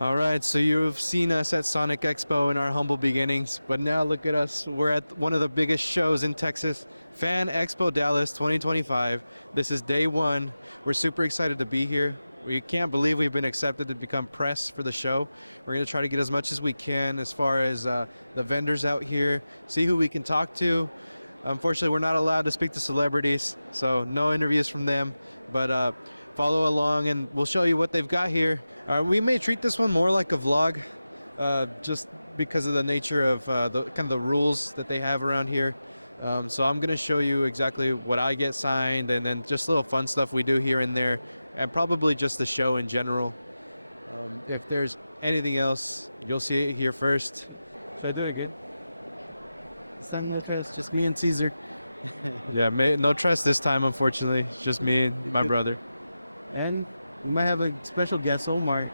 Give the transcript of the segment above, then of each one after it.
All right, so you've seen us at Sonic Expo in our humble beginnings, but now look at us. We're at one of the biggest shows in Texas, Fan Expo Dallas 2025. This is day one. We're super excited to be here. We can't believe we've been accepted to become press for the show. We're going to try to get as much as we can as far as the vendors out here, see who we can talk to. Unfortunately, we're not allowed to speak to celebrities, so no interviews from them, but follow along and we'll show you what they've got here. We may treat this one more like a vlog, just because of the nature of the kind of the rules that they have around here. So I'm gonna show you exactly what I get signed, and then just little fun stuff we do here and there, and probably just the show in general. If there's anything else, you'll see it here first. Should I do it again? It's not no trust, just me and Caesar. Yeah, no trust this time, unfortunately. It's just me and my brother. And we might have a special guest, Omar.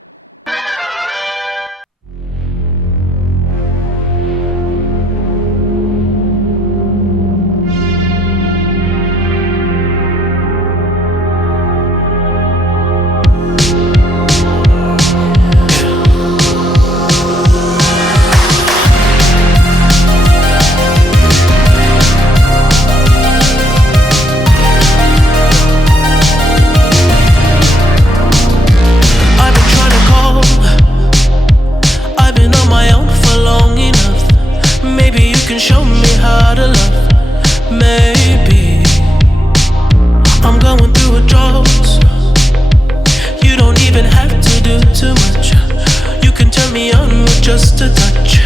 Just a touch,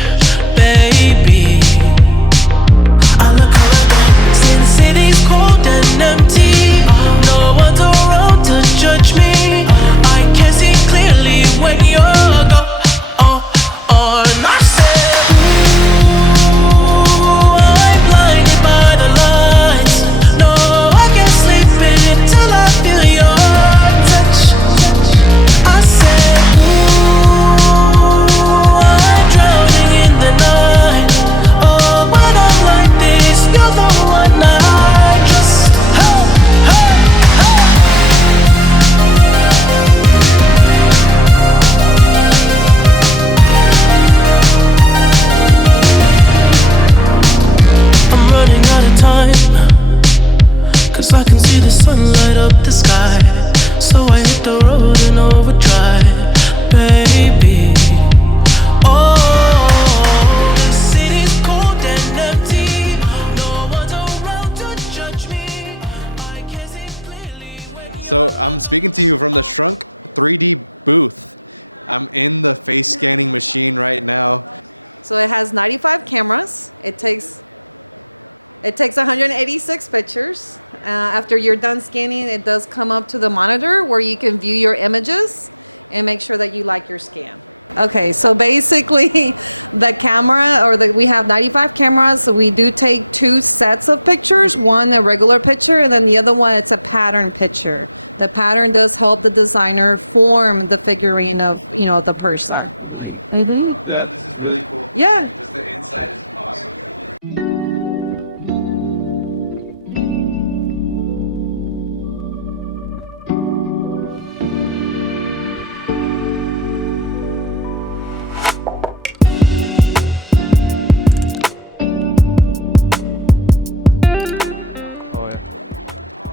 baby. I look around, see the city's cold and empty. No one's around to judge me. I can see clearly when you're gone. I said, ooh, I'm blinded by the lights. No, I can't sleep until I feel your touch. I said, ooh, I can see the sun light up the sky, so I hit the road in overdrive, baby. Oh, the city's cold and empty. No one's around to judge me. I can see clearly. So I'm speaking to you from the Shrunk 3D booth. I'm in the face scanning machine right now. So it has 95 cameras. It takes 186 pictures. After you're done scanning, it does come up to the monitor where you can view your images and make sure that you like your scan. Okay, so basically the camera, we have 95 cameras. So we do take two sets of pictures, one a regular picture and then the other one it's a pattern picture. The pattern does help the designer form the figurine of, the person. Mm-hmm. Yeah, this is really cool. Yeah. Just the inside is awesome.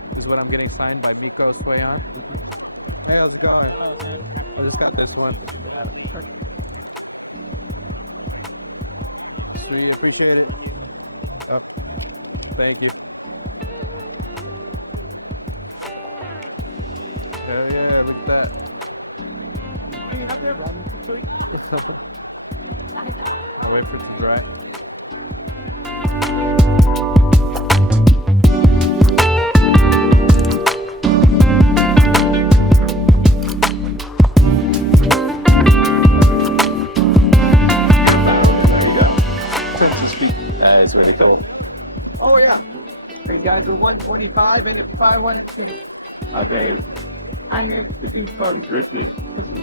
This is what I'm getting signed by Miko Swayan. Hey, how's it going? Hello, sir. I just got this one. Sweet, appreciate it. Oh, thank you. Hell yeah, look at that. How many you have there? 3. I'll wait for it to dry. To speak. That is really cool. Oh yeah, these guys are 125, and if you buy one, it's good.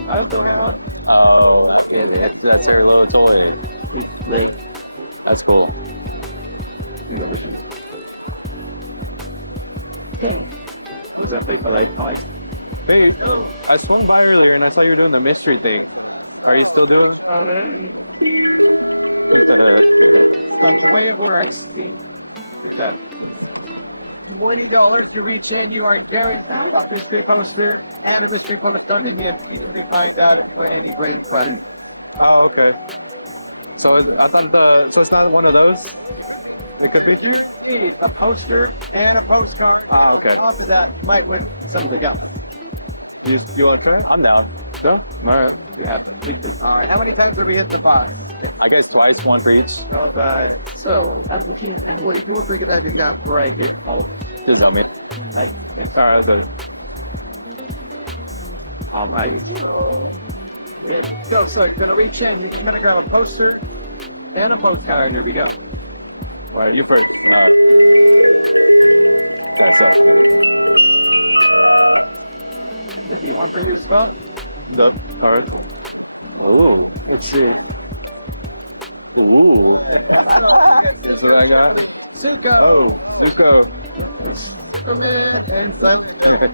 I also have. Oh, I get it. That's their little toy. That's cool. Hey, I swung by earlier and I saw you were doing the mystery thing. Are you still doing? So the way it works, $20 you reach in, you are guaranteed a mystery poster and a mystery postcard, and you immediately find out if you win any grand prize. Oh, okay. So I thought so it's not one of those? It could be. It could You're be? guaranteed a poster and a postcard. Ah, and okay. on top of that, you might win something else. You want to try it? I'm down. No? All right. All right, how many times are we hitting the box? I guess twice, one for each. So, 44, if we can have you count right here. Just help me. All right, that's it. All right, so go. So you're gonna reach in. You're just gonna grab a poster and a postcard. Here we go. All right, you first. All right. That sounds good. One for you as well. Nope. All right. Ooh. Let's see. Ooh. Here's what I got. Zuko. Oh, Zuko. Superman and Silent Hill.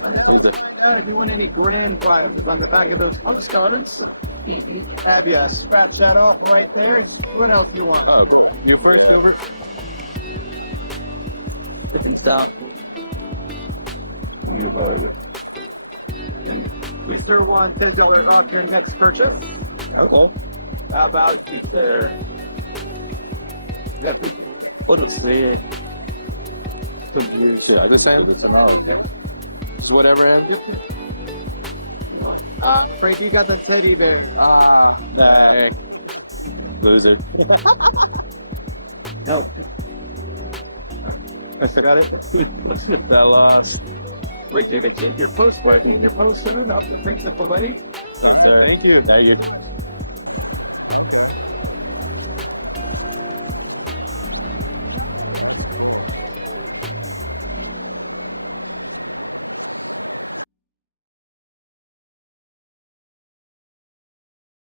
But now let's find out if you won any grand prizes on the back of those postcards. Have you scratch that off right there and see what else you want. Oh, cool. You first, Yeah. Gilbert? Put things down. Mr. won $10 off your next purchase. Okay. How about you, sir? Let's see. Yeah, This hand? It's another. Just whatever hand? Yep. I'm afraid you got the teddy bear. Ah. Dang. Loser. Got it? That lost. But you can keep your poster and your postcard. I hope that brings up the money. Yes, All right, sir. thank you. Thank you. So much. Okay. That's cool.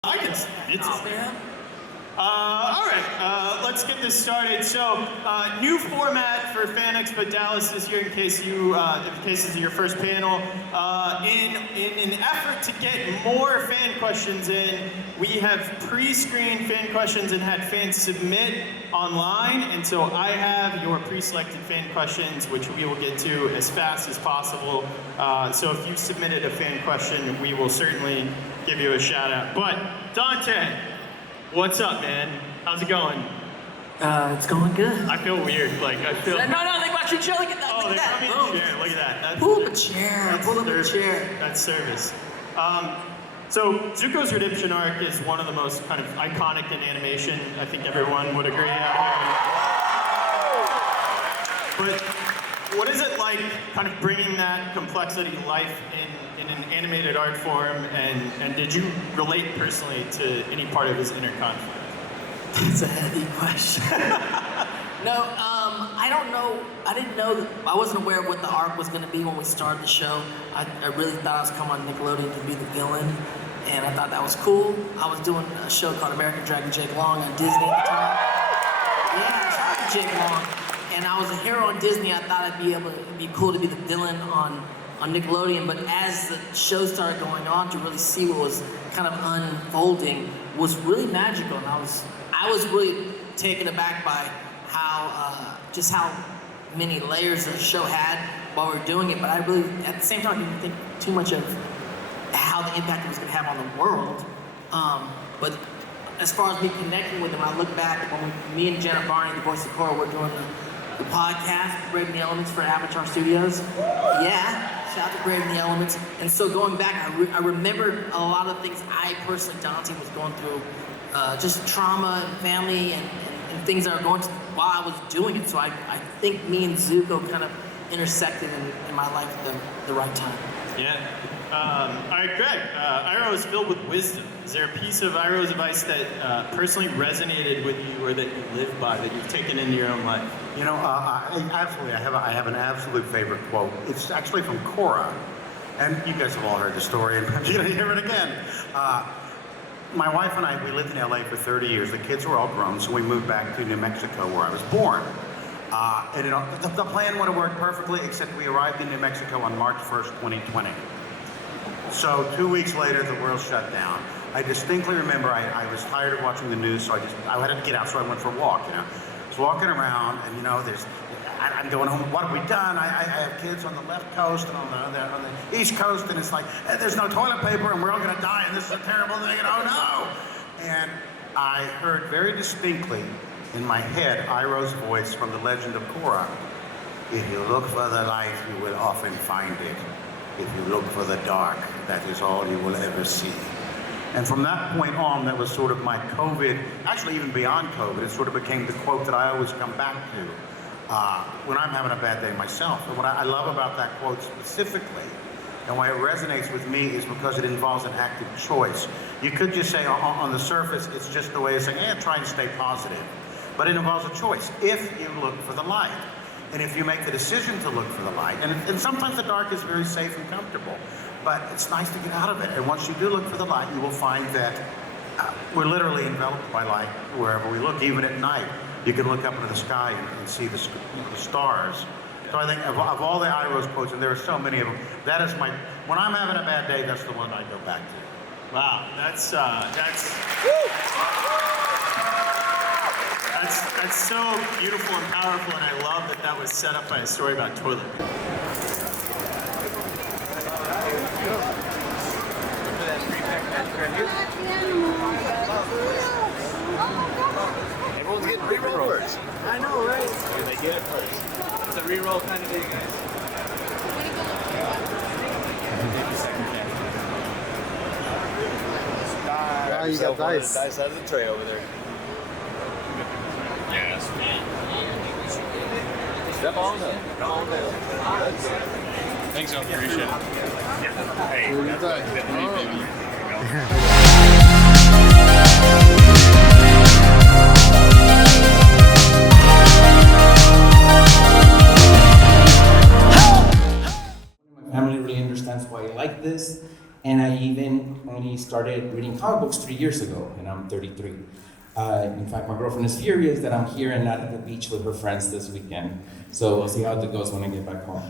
I can stand it. All right, let's get this started. So, new format for Fan Expo Dallas this year, in case this is your first panel. In an effort to get more fan questions in, we have pre-screened fan questions and had fans submit online. And so I have your pre-selected fan questions, which we will get to as fast as possible. So if you submitted a fan question, we will certainly give you a shout out. But Dante, what's up, man? How's it going? It's going good. I feel weird. Like I feel. No, they got your chair. Look at that. Oh, look they at brought me that. a chair. Look at that. That's, Pull up a chair. that's Pull up a service. chair. That's service. So Zuko's redemption arc is one of the most kind of iconic in animation. I think everyone would agree out here. But what is it like kind of bringing that complexity to life in an animated art form? And did you relate personally to any part of his inner conflict? That's a heavy question. No, I don't know. I didn't know. I wasn't aware of what the arc was going to be when we started the show. I really thought I was coming on Nickelodeon to be the villain, and I thought that was cool. I was doing a show called American Dragon Jake Long on Disney at the time. Yeah, shout out to Jake Long. And I was a hero on Disney. I thought it'd be cool to be the villain on Nickelodeon. But as the show started going on, to really see what was kind of unfolding was really magical. And I was really taken aback by just how many layers the show had while we were doing it. But I really, at the same time, didn't think too much of how the impact it was going to have on the world. But as far as me connecting with them, when I look back when me and Jenna Barney, the voice of Korra, were doing the podcast, Brave in the Elements for Avatar Studios. Yeah, shout out to Brave in the Elements. And so going back, I remembered a lot of things I personally, Dante, was going through, just trauma and family and things that were going through while I was doing it. So I think me and Zuko kind of intersected in my life at the right time. Yeah. All right, Greg. Iroh is filled with wisdom. Is there a piece of Iroh's advice that personally resonated with you or that you live by, that you've taken into your own life? You know, absolutely. I have an absolute favorite quote. It's actually from Korra, and you guys have all heard the story, and I'm going to hear it again. My wife and I, we lived in LA for 30 years. The kids were all grown, so we moved back to New Mexico, where I was born. And the plan would have worked perfectly, except we arrived in New Mexico on March 1st, 2020. So 2 weeks later, the world shut down. I distinctly remember I was tired of watching the news, so I had to get out, so I went for a walk, I was walking around, and I'm going home, what have we done? I have kids on the left coast and on the east coast, and it's like, there's no toilet paper, and we're all gonna die, and this is a terrible thing, and oh no! And I heard very distinctly in my head Iroh's voice from the Legend of Korra. If you look for the light, you will often find it. If you look for the dark, that is all you will ever see. And from that point on, that was sort of my COVID, actually even beyond COVID, it sort of became the quote that I always come back to when I'm having a bad day myself. And what I love about that quote specifically, and why it resonates with me, is because it involves an active choice. You could just say on the surface, it's just a way of saying, try and stay positive. But it involves a choice. If you look for the light, and if you make the decision to look for the light, and sometimes the dark is very safe and comfortable, but it's nice to get out of it. And once you do look for the light, you will find that we're literally enveloped by light wherever we look, even at night. You can look up into the sky and see the stars. Yeah. So I think of all the Iroh's quotes, and there are so many of them, that is when I'm having a bad day, that's the one I go back to. Wow, that's so beautiful and powerful, and I love that was set up by a story about toilet paper. Everyone's getting re-rolled first. I know, right? So they get it first. It's a re-roll kind of day, guys. Grab yourself one of the dice out of the tray over there. Yes. Step on up. Thanks, I appreciate My family really understands why I like this, and I even only started reading comic books 3 years ago, and I'm 33. In fact, my girlfriend is furious that I'm here and not at the beach with her friends this weekend. So we'll see how it goes when I get back home.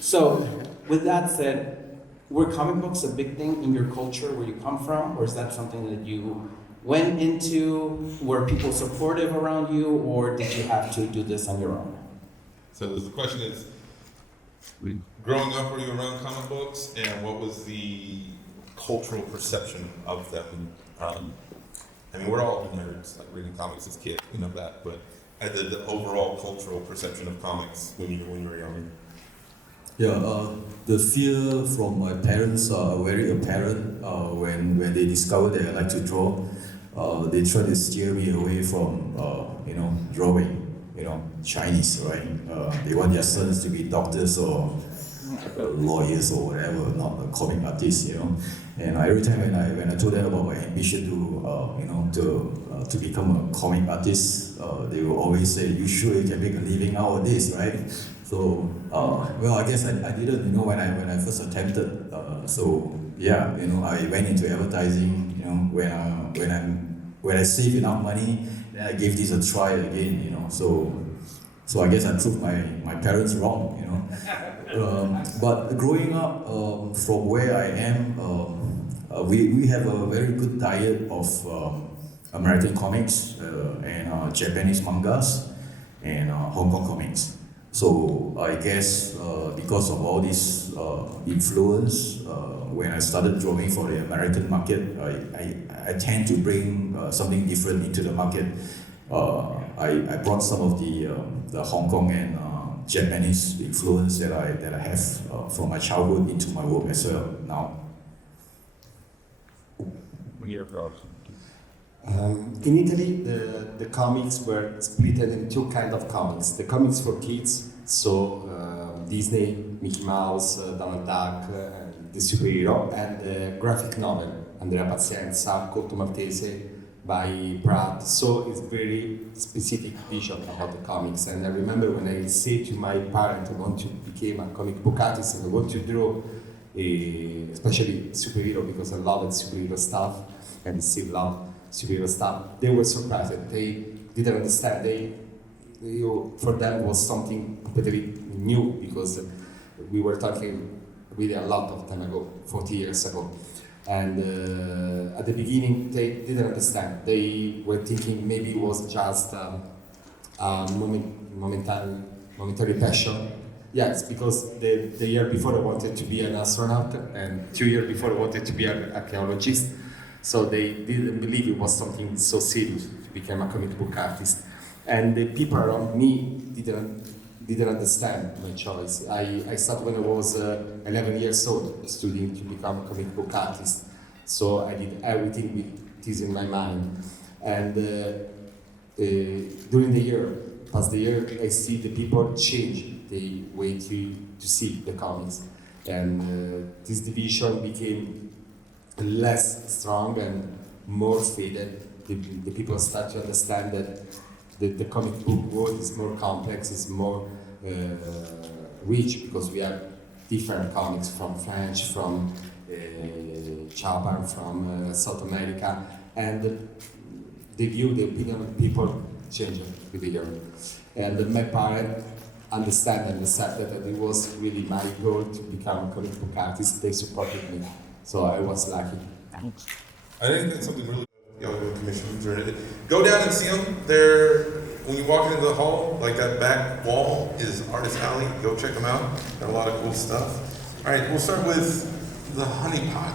So, with that said, were comic books a big thing in your culture where you come from, or is that something that you went into? Were people supportive around you, or did you have to do this on your own? So the question is, growing up, were you around comic books, and what was the cultural perception of them? I mean, we're all nerds, like reading comics as kids, we know that, but the overall cultural perception of comics when you were young. Yeah, the fear from my parents are very apparent when they discovered that I like to draw. They try to steer me away from drawing, Chinese, right? They want their sons to be doctors or lawyers or whatever, not a comic artist, And every time when I told them about my ambition to become a comic artist, they will always say, "You sure you can make a living out of this, right?" So, well, I guess I didn't, when I first attempted. I went into advertising. When I saved enough money, then I gave this a try again. So I guess I proved my parents wrong. But growing up, from where I am, we have a very good diet of American comics and Japanese mangas and Hong Kong comics. So I guess because of all this influence, when I started drawing for the American market, I tend to bring something different into the market. I brought some of the Hong Kong and Japanese influence that I have from my childhood into my work as well now. In Italy, the comics were split in two kinds of comics. The comics for kids, so Disney, Mickey Mouse, Donald Duck, the superhero, and the graphic novel, Andrea Pazienza, Corto Maltese, by Pratt. So it's very specific vision of the comics. And I remember when I said to my parents I want to become a comic book artist and I want to draw, especially superhero, because I love superhero stuff and still love superhero stuff. They were surprised. They didn't understand. For them was something completely new because we were talking really a lot of time ago, 40 years ago. And at the beginning, they didn't understand. They were thinking maybe it was just momentary passion. Yes, because the year before I wanted to be an astronaut, and 2 years before I wanted to be an archaeologist. So they didn't believe it was something so serious to become a comic book artist. And the people around me didn't understand my choice. I started when I was 11 years old, studying to become a comic book artist. So I did everything with this in my mind. And during the year, past the year, I see the people change the way to see the comics. And this division became less strong and more faded. The people start to understand that the comic book world is more complex, it's more rich, because we have different comics from French, from Japan, from South America, and the opinion of people change with the year. And my parents understand and accepted that it was really my goal to become a comic book artist. They supported me, so I was lucky. I think that's something really commissions or anything. Go down and see them. They're, when you walk into the hall, like that back wall is Artist Alley. Go check them out. Got a lot of cool stuff. All right, we'll start with the honey pot.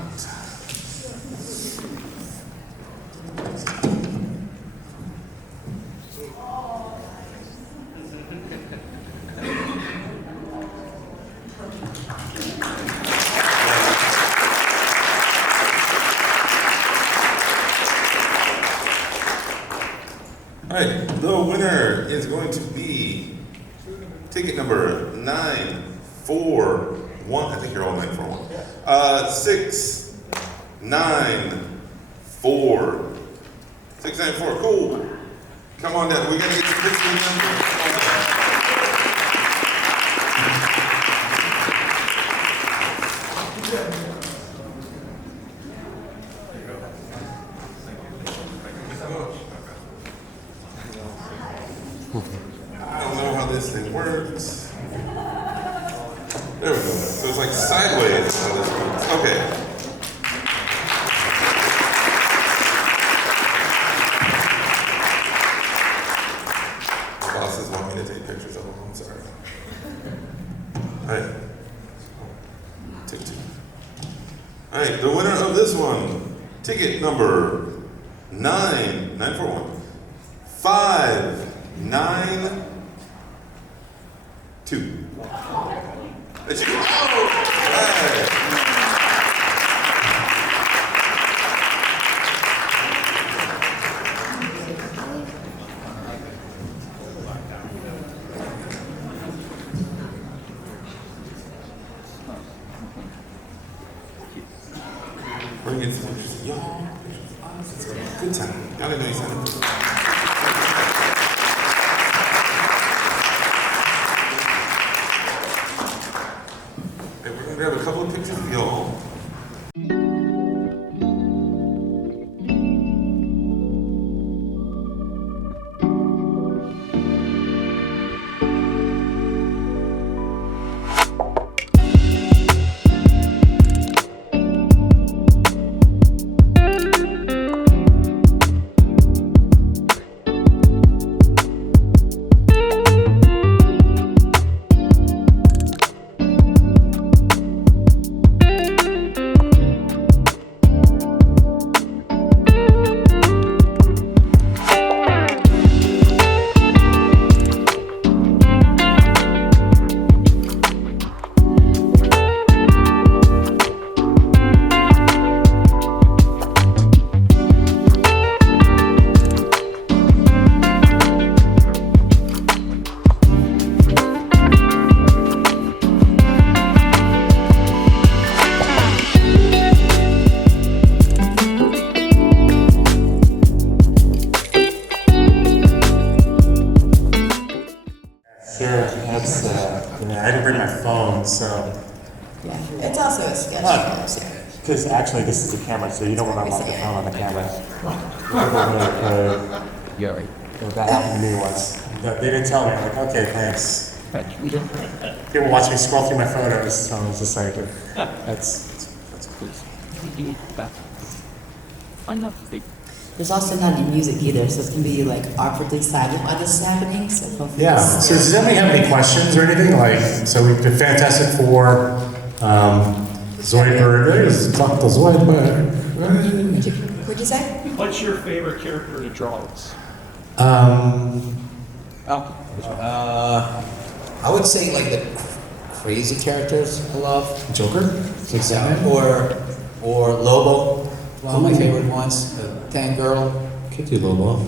All right, the winner is going to be ticket number 941. I think you're all 941. 694. 694. Cool. Come on down. We're gonna get 15 minutes. I don't know how this thing works. There we go. So it's like sideways. Okay. My bosses want me to take pictures of them. I'm sorry. All right. All right, the winner of this one, ticket number 941. 592. It's you. We're getting some pictures. Yeah. Good time. Y'all didn't know each other. Grab a couple of pictures of y'all. It's also a sketch. Because actually, this is the camera, so you don't want to unlock the phone on the camera. That happened to me once. They didn't tell me. I'm like, okay, thanks. People watch me scroll through my photos, so I was just like, that's cool. There's also not any music either, so it can be like awkwardly silent while this is happening. So hopefully Yeah. So does anybody have any questions or anything? Like, so we did Fantastic Four, Zoidberg. There's talk to Zoidberg. What'd you say? What's your favorite character to draw? I would say like the crazy characters I love. Joker? Exactly. Or Lobo, one of my favorite ones. Tank Girl. Could do Lobo.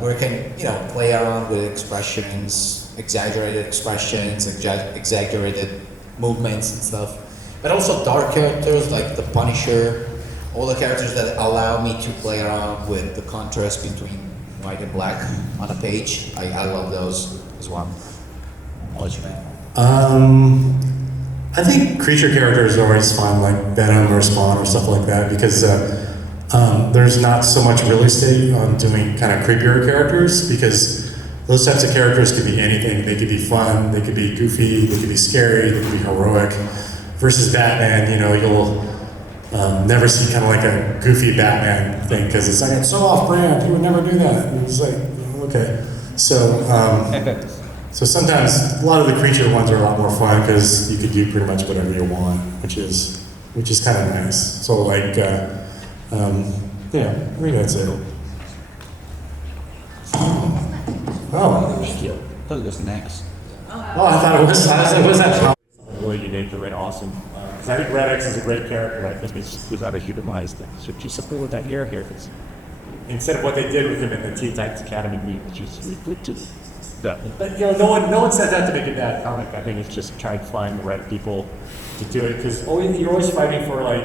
Where it can, play around with expressions, exaggerated expressions, exaggerated movements and stuff. But also dark characters like the Punisher, all the characters that allow me to play around with the contrast between white and black on a page. I love those as well. I'll let you know. I think creature characters are always fun, like Venom or Spawn or stuff like that, because there's not so much real estate on doing kind of creepier characters, because those types of characters could be anything. They could be fun, they could be goofy, they could be scary, they could be heroic. Versus Batman, you'll never see kind of like a goofy Batman thing, because it's like, it's so off-brand, you would never do that. And it's like, okay. So sometimes a lot of the creature ones are a lot more fun because you can do pretty much whatever you want, which is kind of nice. So like, yeah, I think that's it. Oh, look at this next. Oh, I thought it was that. The way you named it, right? Awesome. Because I think Red X is a great character. I think it's without a humanized thing. So just support that gear here. Instead of what they did with him in the Teen Titans Academy, but no one sets out to make a bad comic. I think it's just trying to find the right people to do it, because you're always fighting for like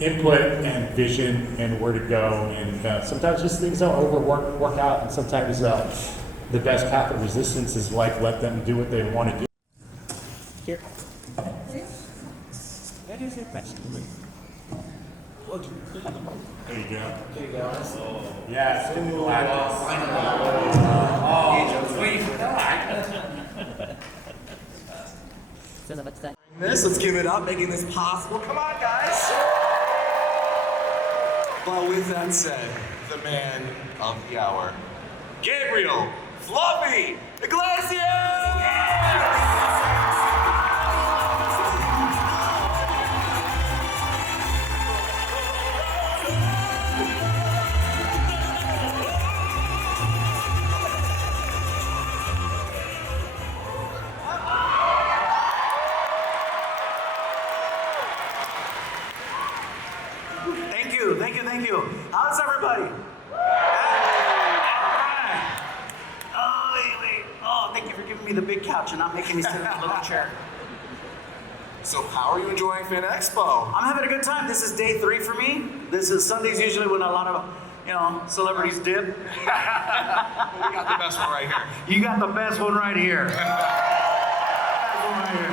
input and vision and where to go, and sometimes just things don't work out, and sometimes the best path of resistance is like let them do what they want to do. Here. That is it, best. There you go. Yes. Let's give it up, making this possible. Come on, guys. But with that said, the man of the hour, Gabriel Fluffy Iglesias! Thank you. How's everybody? Yeah? All right. Oh, wait. Oh, thank you for giving me the big couch and not making me sit in the little chair. So how are you enjoying Fan Expo? I'm having a good time. This is day 3 for me. This is Sundays usually when a lot of, celebrities dip. Well, we got the best one right here. You got the best one right here. Best one right here.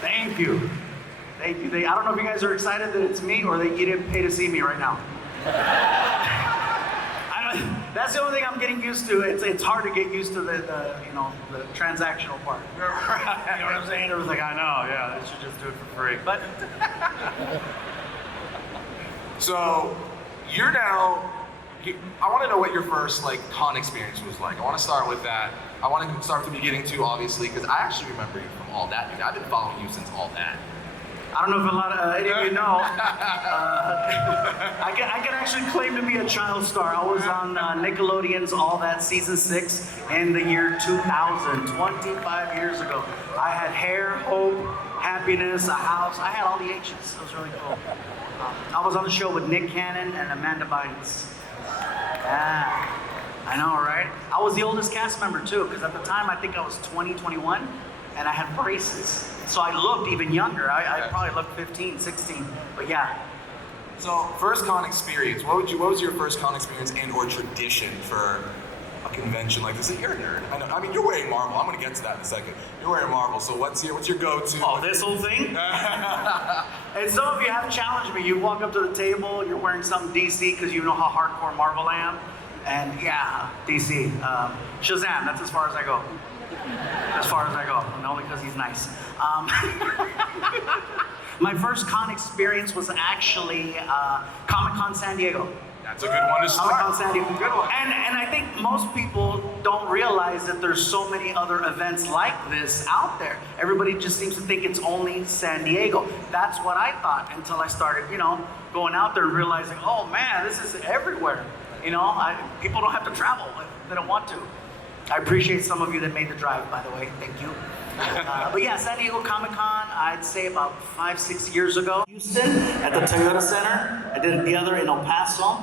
Thank you. Thank you. I don't know if you guys are excited that it's me or that you didn't pay to see me right now. That's the only thing I'm getting used to. It's hard to get used to the transactional part. You know what I'm saying? It was like, I know, yeah, they should just do it for free. But so you're now. I want to know what your first con experience was like. I want to start with that. I want to start from the beginning too, obviously, because I actually remember you from All That. I've been following you since All That. I don't know if any of you know. I can actually claim to be a child star. I was on Nickelodeon's All That Season 6 in the year 2000, 25 years ago. I had hair, hope, happiness, a house. I had all the H's. It was really cool. I was on the show with Nick Cannon and Amanda Bynes. Yeah, I know, right? I was the oldest cast member too, because at the time I think I was 20, 21. And I had braces. So I looked even younger. I probably looked 15, 16, but yeah. So first con experience, what was your first con experience and or tradition for a convention like this? You're a nerd. I mean, you're wearing Marvel. I'm gonna get to that in a second. You're wearing Marvel, so what's your go-to? Oh, this whole thing? And some of you have challenged me. You walk up to the table and you're wearing something DC because you know how hardcore Marvel I am. And yeah, DC. Shazam, that's as far as I go. As far as I go, and only because he's nice. My first con experience was actually Comic-Con San Diego. That's a good one to start. Comic-Con San Diego. Good one. And I think most people don't realize that there's so many other events like this out there. Everybody just seems to think it's only San Diego. That's what I thought until I started, going out there and realizing, oh man, this is everywhere. People don't have to travel if they don't want to. I appreciate some of you that made the drive, by the way. Thank you. But yeah, San Diego Comic-Con, I'd say about 5-6 years ago. Houston at the Toyota Center. I did the other in El Paso.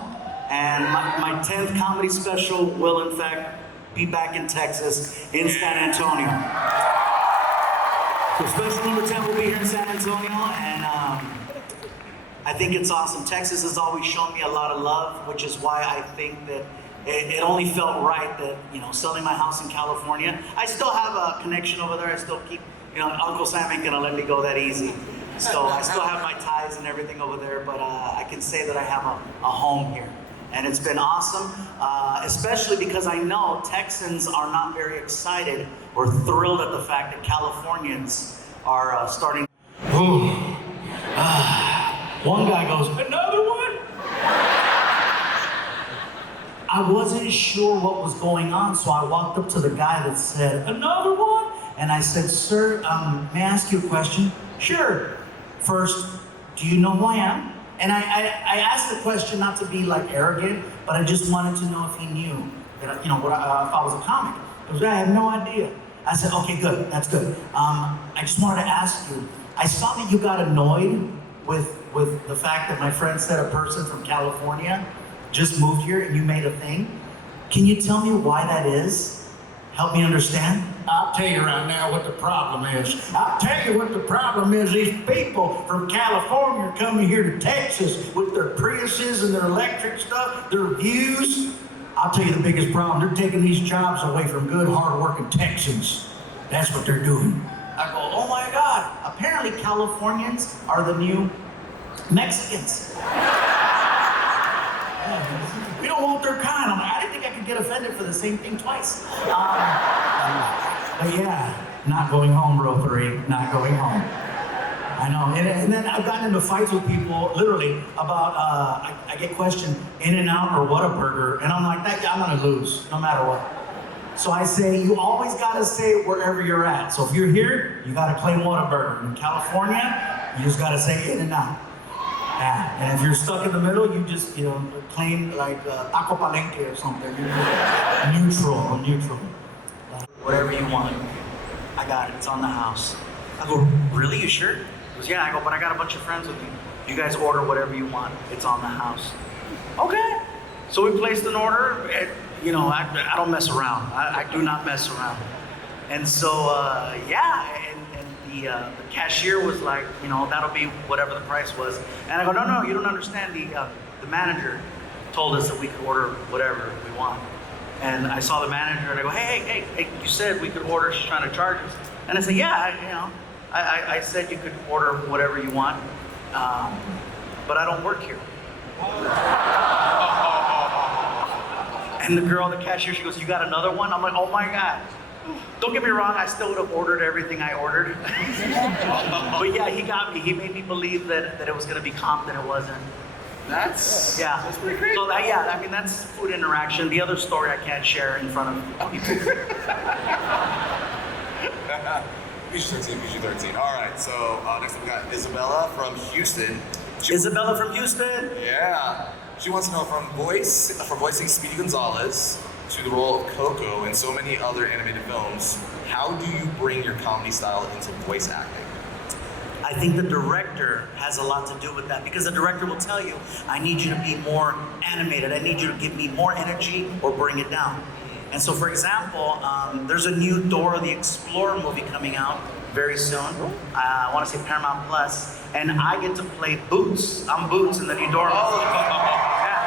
And my 10th comedy special will, in fact, be back in Texas, in San Antonio. So it's first thing to be in San Antonio, and I think it's awesome. Texas has always shown me a lot of love, which is why I think that it only felt right that, selling my house in California. I still have a connection over there. I still keep, Uncle Sam ain't gonna let me go that easy. So I still have my ties and everything over there, but I can say that I have a home here. And it's been awesome, especially because I know Texans are not very excited or thrilled at the fact that Californians are starting. One guy goes, another one? I wasn't sure what was going on, so I walked up to the guy that said, another one? And I said, sir, may I ask you a question? Sure. First, do you know who I am? And I asked the question not to be like arrogant, but I just wanted to know if he knew that, if I was a comic. He goes, I have no idea. I said, okay, good, that's good. I just wanted to ask you, I saw that you got annoyed with the fact that my friend said a person from California just moved here and you made a thing. Can you tell me why that is? Help me understand. I'll tell you right now what the problem is. I'll tell you what the problem is. These people from California coming here to Texas with their Priuses and their electric stuff, their views. I'll tell you the biggest problem. They're taking these jobs away from good, hard-working Texans. That's what they're doing. I go, oh my God. Apparently Californians are the new Mexicans. We don't want their kind. I didn't think I could get offended for the same thing twice. But yeah, not going home, bro. 3, not going home. I know. And then I've gotten into fights with people, literally, about, I get questioned, In-N-Out or Whataburger, and I'm like, I'm gonna lose, no matter what. So I say, you always gotta say it wherever you're at. So if you're here, you gotta claim Whataburger. In California, you just gotta say In-N-Out. And if you're stuck in the middle, you just, claim like Taco Palenque or something. Neutral. Whatever you want. I got it. It's on the house. I go, really? You sure? He goes, yeah. I go, but I got a bunch of friends with me. You guys order whatever you want. It's on the house. Okay. So we placed an order. I don't mess around. I do not mess around. And so, the cashier was like, that'll be whatever the price was. And I go, no, you don't understand. The manager told us that we could order whatever we want. And I saw the manager and I go, hey, you said we could order, she's trying to charge us. And I said, yeah, I said you could order whatever you want, but I don't work here. And the girl, the cashier, she goes, you got another one? I'm like, oh my God. Don't get me wrong, I still would have ordered everything I ordered. But yeah, he got me. He made me believe that it was gonna be Compton, it wasn't. That's pretty crazy. So that's food interaction. The other story I can't share in front of people. PG-13. All right, so next up we got Isabella from Houston. Isabella from Houston? Yeah. She wants to know from voicing Speedy Gonzalez to the role of Coco and so many other animated films, how do you bring your comedy style into voice acting? I think the director has a lot to do with that because the director will tell you, I need you to be more animated. I need you to give me more energy or bring it down. And so, for example, there's a new Dora the Explorer movie coming out very soon. I want to say Paramount Plus, and I get to play Boots. I'm Boots in the new Dora movie. Yeah.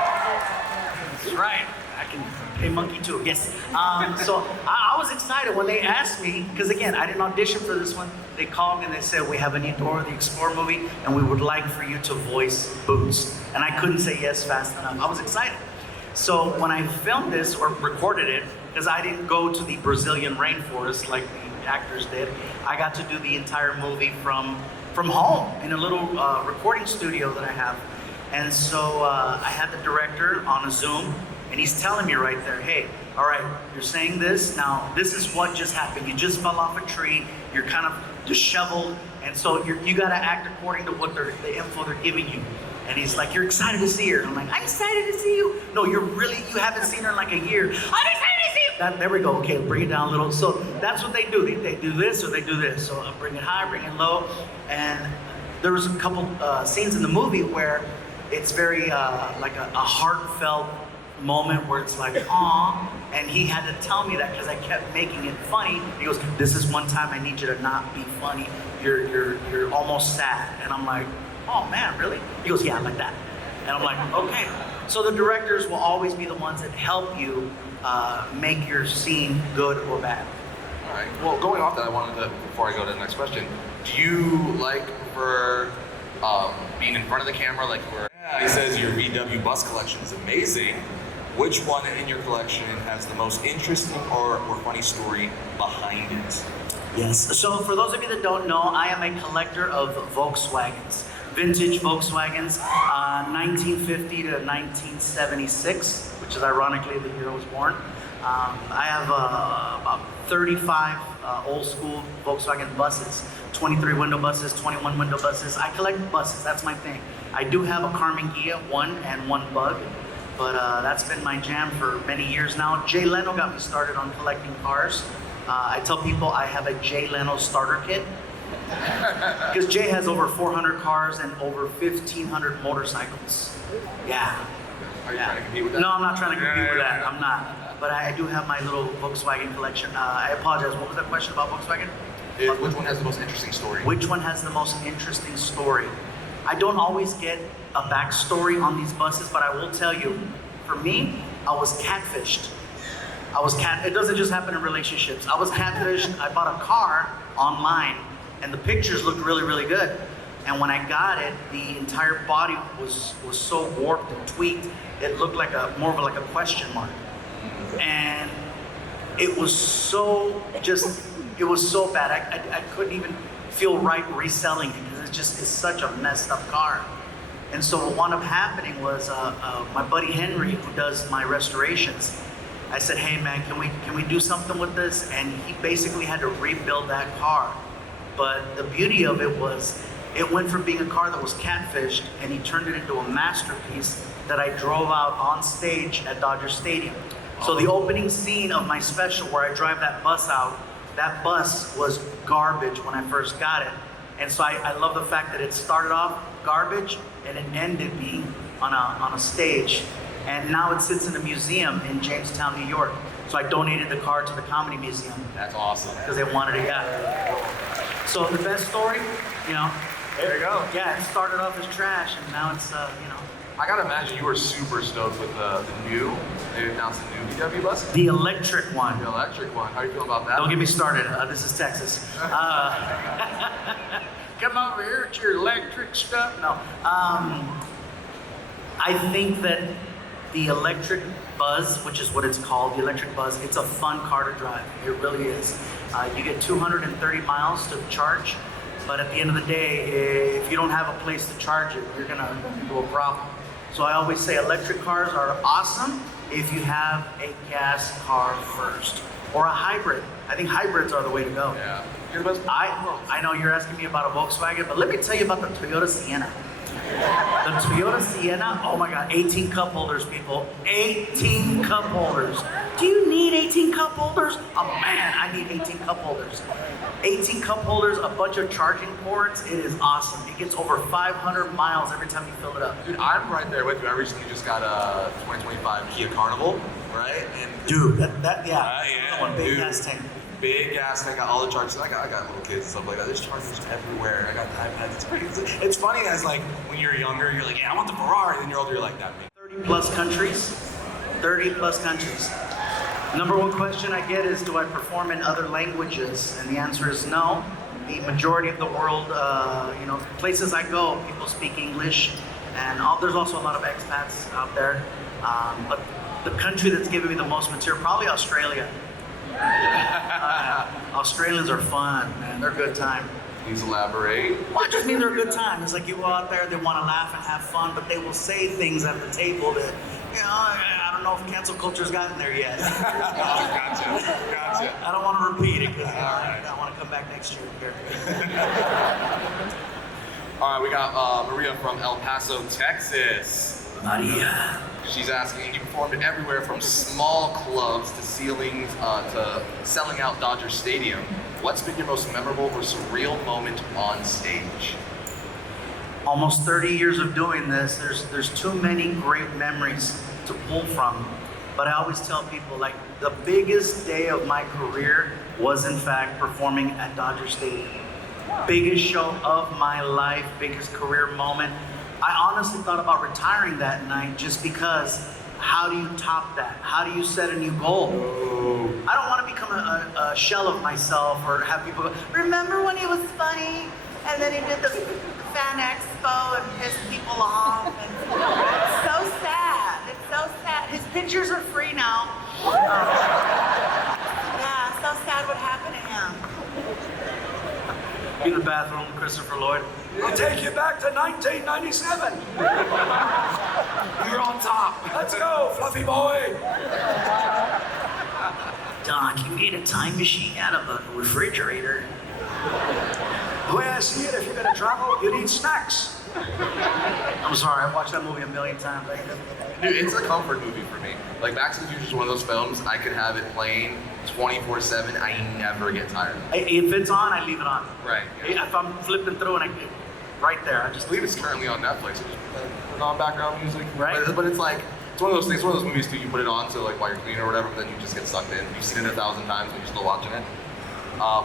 That's right. I can play Monkey too, yes. So I was excited when they asked me, because again, I didn't audition for this one. They called me and they said, we have a new Dora the Explorer movie and we would like for you to voice Boots. And I couldn't say yes fast enough. I was excited. So when I filmed this or recorded it, because I didn't go to the Brazilian rainforest like the actors did, I got to do the entire movie from from home in a little recording studio that I have. And so I had the director on a Zoom, and he's telling me right there, hey, all right, you're saying this, now this is what just happened. You just fell off a tree, you're kind of disheveled, and so you gotta act according to what the info they're giving you. And he's like, you're excited to see her. I'm like, I'm excited to see you. No, you haven't seen her in like a year. I'm excited to see you. There we go, okay, bring it down a little. So that's what they do. They do this or they do this. So I bring it high, bring it low. And there was a couple scenes in the movie where it's very like a heartfelt moment where it's like, aw, and he had to tell me that because I kept making it funny. He goes, this is one time I need you to not be funny. You're almost sad. And I'm like, oh man, really? He goes, yeah, like that. And I'm like, okay. So the directors will always be the ones that help you make your scene good or bad. All right. Well, going off that, I wanted to, before I go to the next question, do you prefer being in front of the camera like you were? Yeah, he says your VW bus collection is amazing. Which one in your collection has the most interesting or funny story behind it? Yes, so for those of you that don't know, I am a collector of Volkswagens, vintage Volkswagens, 1950 to 1976, which is ironically the year I was born. I have about 35 old school Volkswagen buses, 23 window buses, 21 window buses. I collect buses, that's my thing. I do have a Carmen Ghia, one and one Bug, but that's been my jam for many years now. Jay Leno got me started on collecting cars. I tell people I have a Jay Leno starter kit because Jay has over 400 cars and over 1,500 motorcycles. Yeah. Are you trying to compete with that? No, I'm not trying to compete with that. I'm not. But I do have my little Volkswagen collection. I apologize. What was that question about Volkswagen? Which one has the most interesting story? Which one has the most interesting story? I don't always get a backstory on these buses, but I will tell you, for me, I was catfished. It doesn't just happen in relationships. I was catfished. I bought a car online and the pictures looked really, really good. And when I got it, the entire body was so warped and tweaked, it looked like more of like a question mark. And it was so bad. I couldn't even feel right reselling it because it's such a messed up car. And so what wound up happening was my buddy Henry, who does my restorations, I said, hey man, can we do something with this? And he basically had to rebuild that car. But the beauty of it was, it went from being a car that was catfished and he turned it into a masterpiece that I drove out on stage at Dodger Stadium. So the opening scene of my special where I drive that bus out, that bus was garbage when I first got it. And so I love the fact that it started off garbage and it ended being on a stage. And now it sits in a museum in Jamestown, New York. So I donated the car to the Comedy Museum. That's awesome. Because they wanted it, yeah. So the best story, there you go. Yeah, it started off as trash and now it's, I gotta imagine you were super stoked with they announced the new VW bus? The electric one. The electric one. How do you feel about that? Don't get me started. This is Texas. Come over here with your electric stuff. No. I think that the electric Buzz, which is what it's called, the electric Buzz, it's a fun car to drive. It really is. You get 230 miles to charge, but at the end of the day, if you don't have a place to charge it, you're gonna run into a problem. So I always say electric cars are awesome if you have a gas car first, or a hybrid. I think hybrids are the way to go. Yeah. I know you're asking me about a Volkswagen, but let me tell you about the Toyota Sienna. The Toyota Sienna, oh my God, 18 cup holders, people. 18 cup holders. Do you need 18 cup holders? Oh man, I need 18 cup holders. 18 cup holders, a bunch of charging ports. It is awesome. It gets over 500 miles every time you fill it up. Dude, I'm right there with you. I recently just got a 2025 Kia Carnival, right? And dude, that yeah, yeah, big gas tank. Big gas tank, got all the chargers. I got little kids and stuff like that. There's chargers everywhere. I got iPads. It's pretty. It's funny as like when you're younger, you're like, yeah, I want the Ferrari. Then you're older, you're like, that man. 30 plus countries. 30 plus countries. Number one question I get is, do I perform in other languages? And the answer is no. The majority of the world, places I go, people speak English, and there's also a lot of expats out there. But the country that's giving me the most material, probably Australia. Australians are fun, man. They're a good time. Please elaborate. Well, it just means they're a good time. It's like you go out there, they want to laugh and have fun, but they will say things at the table that, I don't know if cancel culture's gotten there yet. Gotcha. I don't want to repeat it because right. I want to come back next year here. All right, we got Maria from El Paso, Texas. Maria. She's asking, you performed everywhere from small clubs to ceilings to selling out Dodger Stadium. What's been your most memorable or surreal moment on stage? Almost 30 years of doing this, there's too many great memories to pull from. But I always tell people, like, the biggest day of my career was in fact performing at Dodger Stadium. Biggest show of my life, biggest career moment. I honestly thought about retiring that night just because how do you top that? How do you set a new goal? I don't want to become a shell of myself or have people go, remember when he was funny and then he did the Fan Expo and pissed people off? And it's so sad. It's so sad. His pictures are free now. Yeah, so sad what happened to him. In the bathroom, Christopher Lloyd. I'll take you back to 1997. You're on top. Let's go, fluffy boy. Doc, you made a time machine out of a refrigerator. The way I see it, if you're gonna travel, you need snacks. I'm sorry, I've watched that movie a million times. Dude, it's a comfort movie for me. Like, Back to the Future is one of those films, I could have it playing 24/7, I never get tired. If it's on, I leave it on. Right. If I'm flipping through and right there, I just believe it's currently on Netflix. Put it on background music. Right. But it's like, it's one of those things, one of those movies too, you put it on to like while you're cleaning or whatever, but then you just get sucked in. You've seen it 1,000 times, but you're still watching it.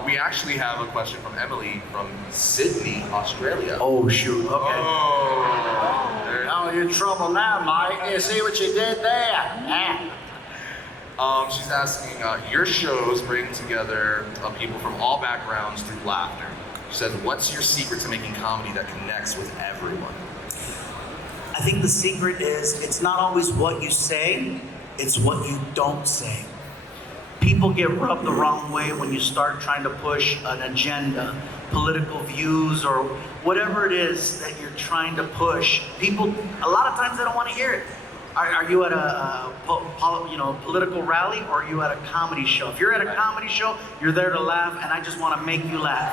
We actually have a question from Emily from Sydney, Australia. Oh, shoot. Okay. Oh, you're in trouble now, Mike. You see what you did there? She's asking, your shows bring together people from all backgrounds through laughter. She says, what's your secret to making comedy that connects with everyone? I think the secret is it's not always what you say, it's what you don't say. People get rubbed the wrong way when you start trying to push an agenda, political views, or whatever it is that you're trying to push. People, a lot of times they don't want to hear it. Are you at a political rally or are you at a comedy show? If you're at a comedy show, you're there to laugh, and I just want to make you laugh.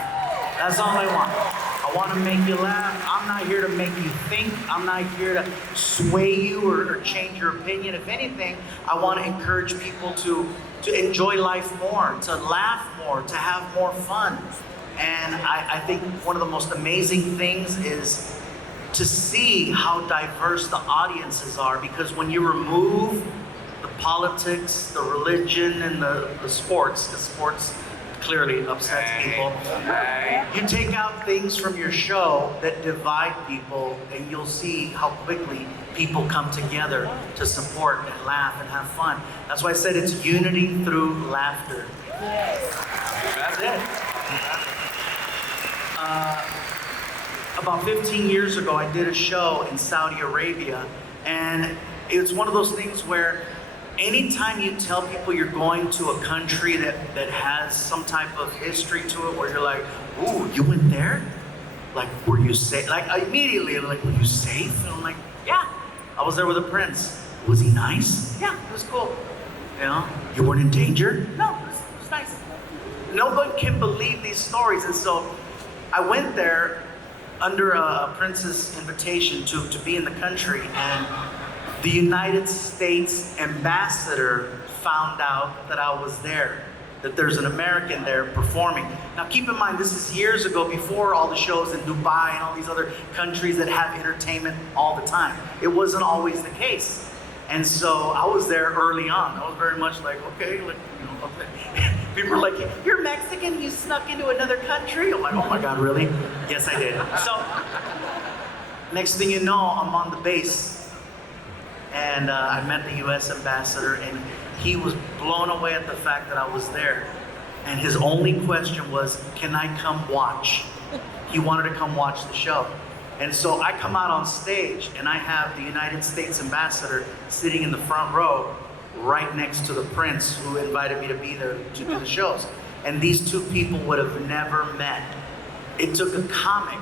That's all I want. I want to make you laugh. I'm not here to make you think. I'm not here to sway you or change your opinion. If anything, I want to encourage people to enjoy life more, to laugh more, to have more fun. And I think one of the most amazing things is to see how diverse the audiences are, because when you remove the politics, the religion, and the sports, because sports clearly upsets people, you take out things from your show that divide people, and you'll see how quickly people come together to support and laugh and have fun. That's why I said it's unity through laughter. Yes. That's it. About 15 years ago, I did a show in Saudi Arabia, and it's one of those things where anytime you tell people you're going to a country that has some type of history to it, where you're like, ooh, you went there? Like, were you safe? Like, immediately, like, were you safe? And I'm like, yeah, I was there with a prince. Was he nice? Yeah, it was cool. You know, you weren't in danger? No, it was nice. Nobody can believe these stories, and so I went there under a prince's invitation to be in the country, and the United States ambassador found out that I was there, that there's an American there performing. Now keep in mind, this is years ago, before all the shows in Dubai and all these other countries that have entertainment all the time. It wasn't always the case. And so I was there early on. I was very much like, okay, like, you know, okay. People were like, you're Mexican, you snuck into another country? I'm like, oh my God, really? Yes, I did. So next thing you know, I'm on the base. And I met the US ambassador, and he was blown away at the fact that I was there. And his only question was, can I come watch? He wanted to come watch the show. And so I come out on stage, and I have the United States ambassador sitting in the front row right next to the prince who invited me to be there to do the shows. And these two people would have never met It took a comic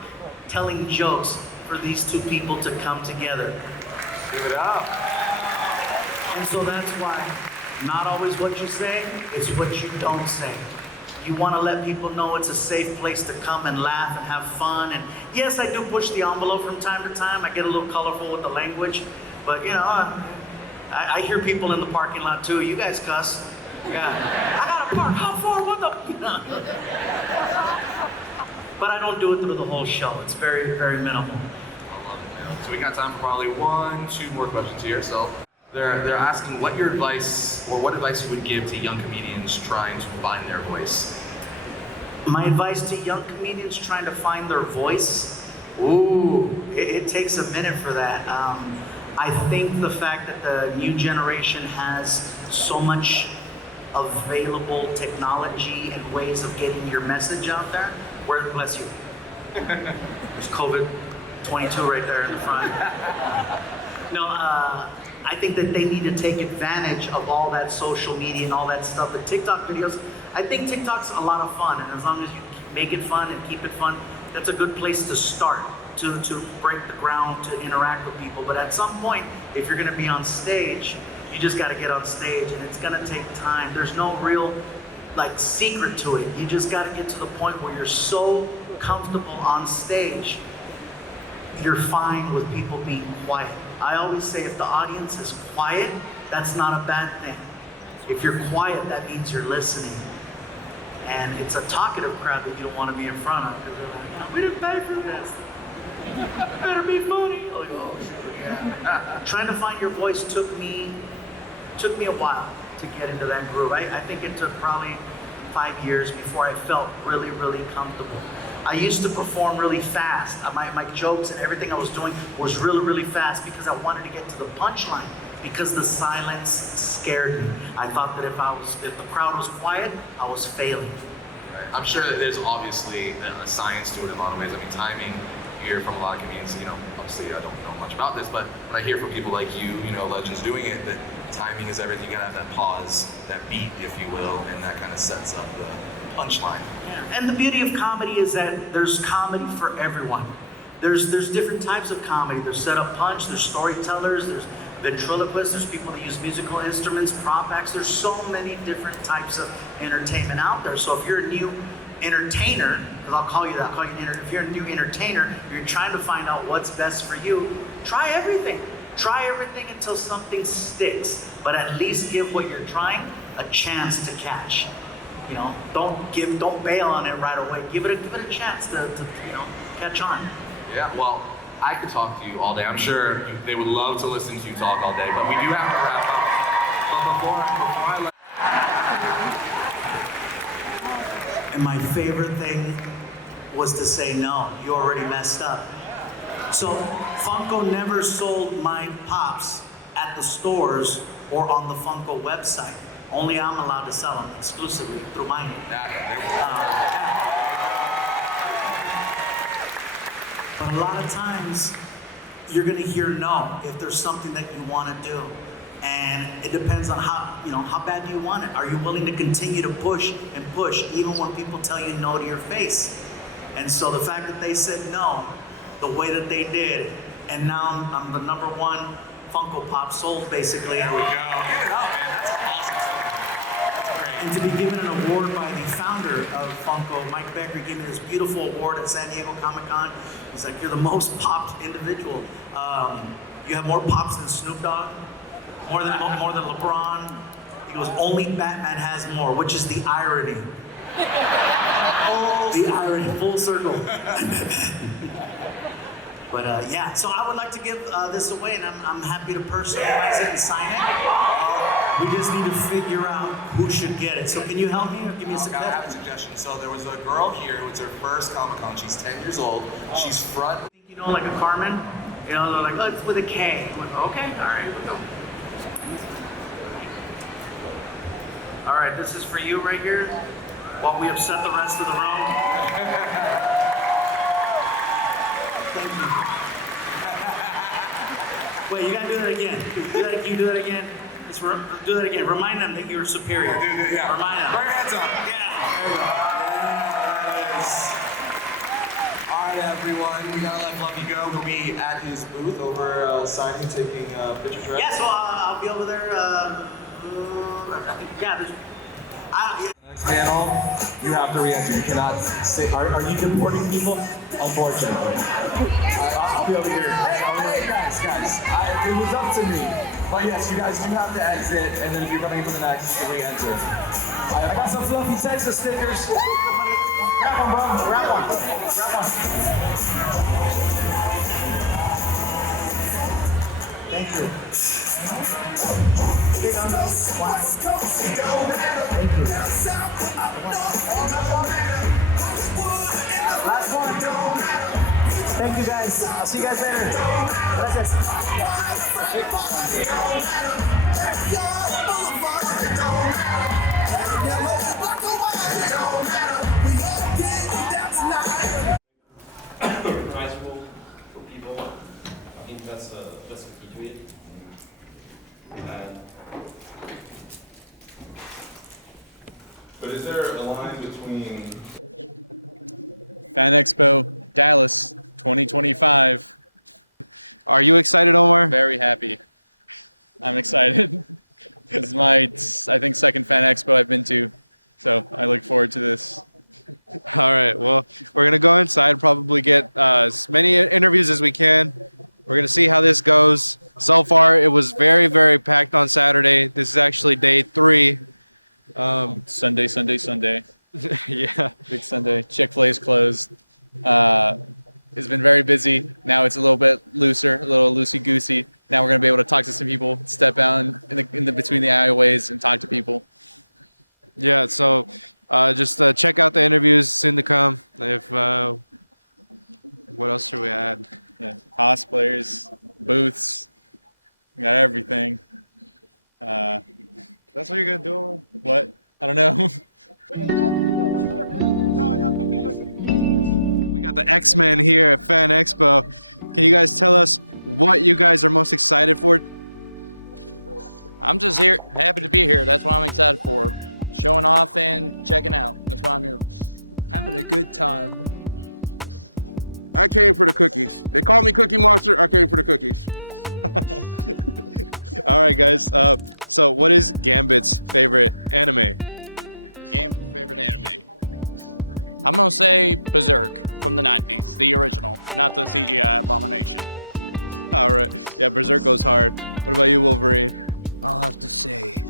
telling jokes for these two people to come together. Give it up. And so that's why not always what you say, it's what you don't say. You want to let people know it's a safe place to come and laugh and have fun. And yes, I do push the envelope from time to time. I get a little colorful with the language. But, you know, I hear people in the parking lot too. You guys cuss. Yeah. I got to park. How far? What the? But I don't do it through the whole show. It's very, very minimal. I love it, man. So we got time for probably 1-2 more questions here. So they're asking what your advice or what advice you would give to young comedians trying to find their voice. My advice to young comedians trying to find their voice, ooh, it takes a minute for that. I think the fact that the new generation has so much available technology and ways of getting your message out there, bless you. There's COVID-22 right there in the front. No, I think that they need to take advantage of all that social media and all that stuff. The TikTok videos, I think TikTok's a lot of fun, and as long as you make it fun and keep it fun, that's a good place to start, to break the ground, to interact with people. But at some point, if you're gonna be on stage, you just gotta get on stage, and it's gonna take time. There's no real secret to it. You just gotta get to the point where you're so comfortable on stage, you're fine with people being quiet. I always say if the audience is quiet, that's not a bad thing. If you're quiet, that means you're listening. And it's a talkative crowd that you don't want to be in front of because they're like, we didn't pay for this. It better be funny. I'm like, oh shoot, yeah. Trying to find your voice took me a while to get into that groove. I think it took probably 5 years before I felt really, really comfortable. I used to perform really fast. My jokes and everything I was doing was really, really fast because I wanted to get to the punchline because the silence scared me. I thought that if the crowd was quiet, I was failing. Right. I'm sure that there's obviously a science to it in a lot of ways. I mean, timing, you hear from a lot of comedians, obviously I don't know much about this, but when I hear from people like you, legends doing it, that timing is everything. You gotta have that pause, that beat, if you will, and that kind of sets up the punchline. Yeah. And the beauty of comedy is that there's comedy for everyone. There's different types of comedy. There's setup punch, there's storytellers, there's ventriloquists, there's people that use musical instruments, prop acts. There's so many different types of entertainment out there. So if you're a new entertainer, because I'll call you that, if you're a new entertainer, you're trying to find out what's best for you, try everything. Try everything until something sticks, but at least give what you're trying a chance to catch. Don't bail on it right away. Give it a chance to catch on. Yeah, well, I could talk to you all day. I'm sure they would love to listen to you talk all day, but we do have to wrap up. But before I let... And my favorite thing was to say, no, you already messed up. So Funko never sold my Pops at the stores or on the Funko website. Only I'm allowed to sell them exclusively through mine. But a lot of times, you're gonna hear no if there's something that you wanna do. And it depends on how bad do you want it? Are you willing to continue to push and push even when people tell you no to your face? And so the fact that they said no, the way that they did, and now I'm the #1 Funko Pop sold basically. There we go. Give it up, man. That's an awesome story. That's great. And to be given an award by the founder of Funko, Mike Becker, gave me this beautiful award at San Diego Comic-Con. He's like, you're the most popped individual. You have more pops than Snoop Dogg, more than LeBron. He goes, only Batman has more, which is the irony. The irony, full circle. I'm Batman. But yeah, so I would like to give this away, and I'm happy to personalize it and sign it. We just need to figure out who should get it. So can you help me or give me a suggestion? I have a suggestion. So there was a girl here who was her first Comic-Con. She's 10 years old. She's front. Like a Carmen? They're like, oh, it's with a K. I'm like, okay, all right. All right, this is for you right here, while we upset the rest of the room. Thank you. Wait, you gotta do that again. Can you do that again? Just do that again. Remind them that you're superior. Yeah. Remind them. Throw your hands up. Yeah, there you go. Yeah, there it is. right, everyone, we gotta let Fluffy go. He'll be at his booth over signing, taking pictures, right? Yeah, so I'll be over there. I think, yeah, there's. Next panel, you have to re-enter. You cannot sit. Are you deporting people? Unfortunately. I'll be over here. Hey, guys, it was up to me. But yes, you guys do have to exit, and then if you're coming in for the next, you can re-enter. I got some fluffy Texas stickers. Grab one, bro. Grab one. Grab one. Thank you. Here you go. One. Thank you. Last one. Thank you, guys. I'll see you guys later. Gracias. Recognizable for people. I think that's the key to it. But is there a line between Fan Expo Dallas 2025. Are you excited, Omar? Very happy. I'm excited. This is my, I think, second Fan Expo I've been to, so I look forward to this. All right, well, we're gonna go inside, probably get as many interviews as we can. We're gonna see how this goes. So far, it was very, very packed on Saturday. This is actually day 3. Sunday. Yeah. Big Sunday. Chick-fil-A is closed. It's been very busy. Now it's a little bit looser, a little loosey-goosey. Now we're gonna be able to talk to some people, step out in the between the aisleways and talk to people. Yeah, so just check out the interviews soon to come. If what else should we add? Yeah, cosplayers, booths, we got everything. That's what you're gonna do? What? I don't know. We got the X-Men here at Fan Expo. Can you guys tell us what you guys are most excited for? I'm just here, happy to be here. That's what I'm excited for. Showing off and checking out. That's why I'm here. Having a good time. I came for the cookies. They call me Cookie Monster. I came for the cookies. All right, guys. So what is Gambit's favorite anime? Favorite anime? I'm gonna say Berserk from the 90s, the original, not the CGI abomination. All right. Yeah, Berserk goes hard. What about you, Wolverine? I'll have to say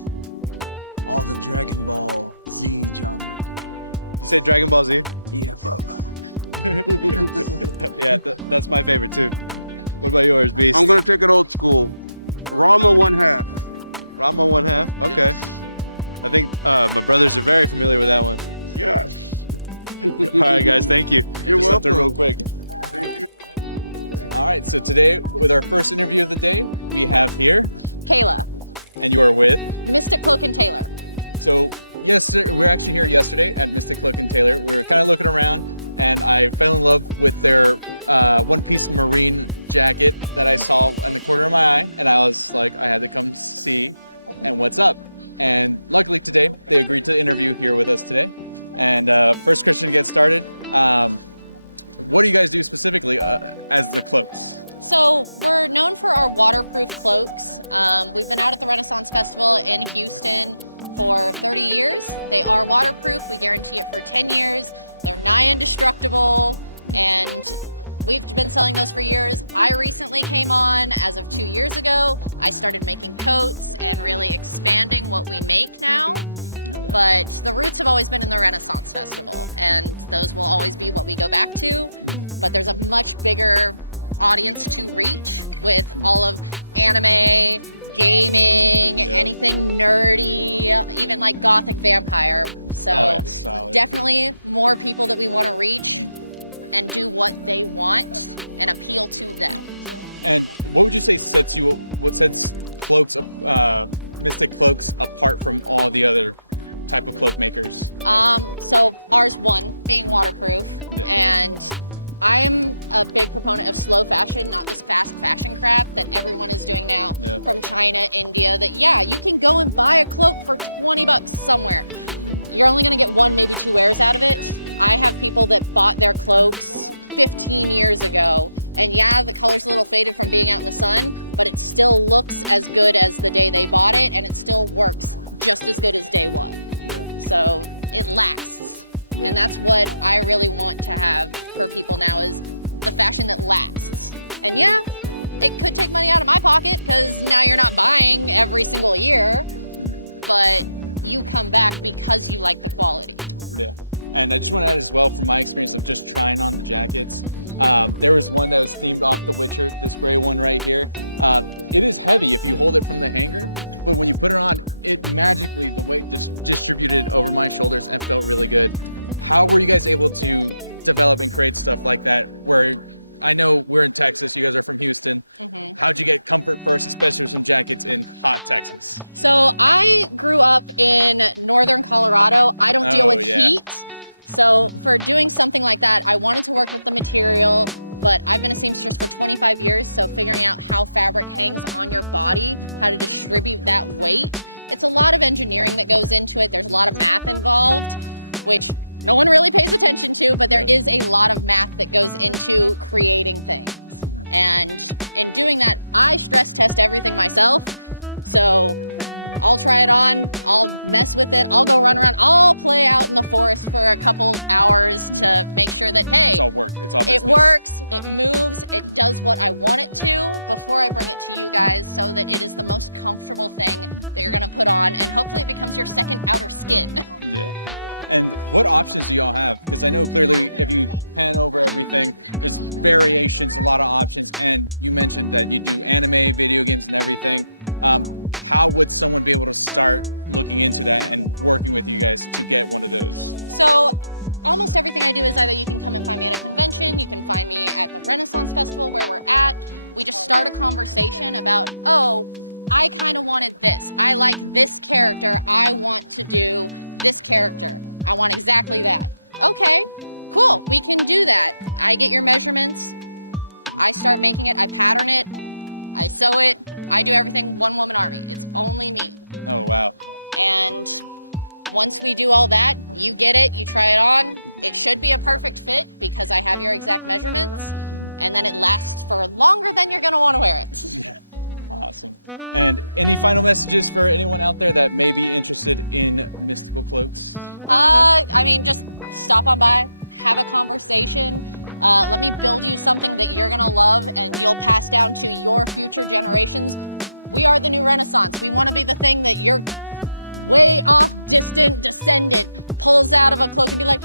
all the Dragon Ball Z genre. You say Dragon Ball Z? Yeah, Bubba. Yeah, that's my favorite too. What about yours, Beast? I'm gonna take it old school. Rama 1/2. Rama 1/2? Okay. Yes. I think my brothers are very familiar with that one. Yes. All right, guys. Thank you. You're Just welcome. real quick. Thank you. All right, so today with our first interview of the day, we have here, Kayla, and you are with. Mystic Cloak and Taylor. So yes, we were actually here yesterday at Mystic Cloak and Taylor. We were kind of looking around, and I fell in love with their one-piece marine jacket that I saw in the corner of my eye, and I was like, I had to come see, and what's up? And luckily today, they agreed to interview here with us today. And first question to get started, what do you guys do specifically as the cloaks? So we're known for our waterproof cloaks. We've been out at the Renaissance Festival in Houston for 30 years. They are waterproof. We guarantee it for 10 years. They're nigh indestructible, and we've been selling those for years. I recently came on as of 2 years ago. I started making coats and really expanding what we make now. But the roots have always been in the Renaissance Festival, and those will always be what we go back to. But there's a much bigger audience to reach with all of anime, gaming, anything nerdy, even like gothic vampire. So definitely more people that we want to reach and do what they want and appeal to them. And what would you say sets cloaks, Mystic Cloaks apart from all the other type of cloak makers? So ours, one, being waterproof, and I'm a big proponent of slow fashion, not this fast fashion crap that everyone is doing now from China, India, that you can go and buy a cloak for $20 somewhere. You're only gonna get 1, maybe 2 wears out of it. I have people that bought their cloaks 15 years ago. And yeah, the color's a little faded from being out in the sun, but it still looks as good as the day they bought it, and it still works just as good as day one. So it lasts. And that's what I really want to have for people now, is the fashion that lasts. And yeah, it could take money out of my pocket because now you're not buying every single year, but you come back because you like the quality. Yeah. And I just want to add as well, from my experience of just trying on the jackets, there was one that was themed off The Witcher, this gray one right here. It is heavy if you hold it from the hanger, but when you put it on, it magically, the weight just distributed over my shoulders and felt really good. How were you guys able to develop and create stuff like that, where I know we're in Texas, you guys are from Houston. How'd you get comfort first, especially with some jackets in hot Texas? So I grew up in northern Colorado. I don't deal with heat. So for doing something like that, I wanted to work with the material, but I've been a seamstress for 25 years. So figuring out how fabric hangs on your body, how to distribute that weight. It's a lot of engineering that goes into it. There's a lot of math involved, which no one really pays attention to, but there is a lot of math that goes into creating things. And in doing that, I stress test everything myself. So I'll try it on, I'll mess with it, I'll go run around, I'll play out in the forest for a couple hours to make sure that, hey, it's all work. It's all business. It works, it moves, it does what I want it to before I bring it to you guys, so that it is the most comfortable thing that you're gonna put on, and hopefully it becomes your second outer skin. Yeah. And what options do y'all have? Because I know clearly if you pan over everything, there's variations, a lot of options. And you mentioned that you do anime, video games, and everything. How would someone be able to start looking into that and working with you guys to get one of those? So almost everything I do is either you can come and find me at a convention, you can find me at the Renaissance Festival where we're at. We just start a conversation about, oh, I kind of wanted this. I like this character. I want to do this character. I want exactly that. Okay, cool, we can do that. I get your measurements, I start making it, I pattern it, I sew it, I do everything, one woman army. It's only me. Oh, wow. And once we do all that, you get it, you try it on. It should be a perfect fit because I have your exact measurements, and then it lasts for longer than you're gonna wanna wear it. Awesome. And any final messages for anyone out there that may be interested in mystical cloaks? I mean, just stop on by, have a conversation. Let me build you something that you're gonna love and you'll pass down to your future generations. We are the new Renaissance. We wanna be the thing that your way off distant descendant pulls out of a cloak and be like,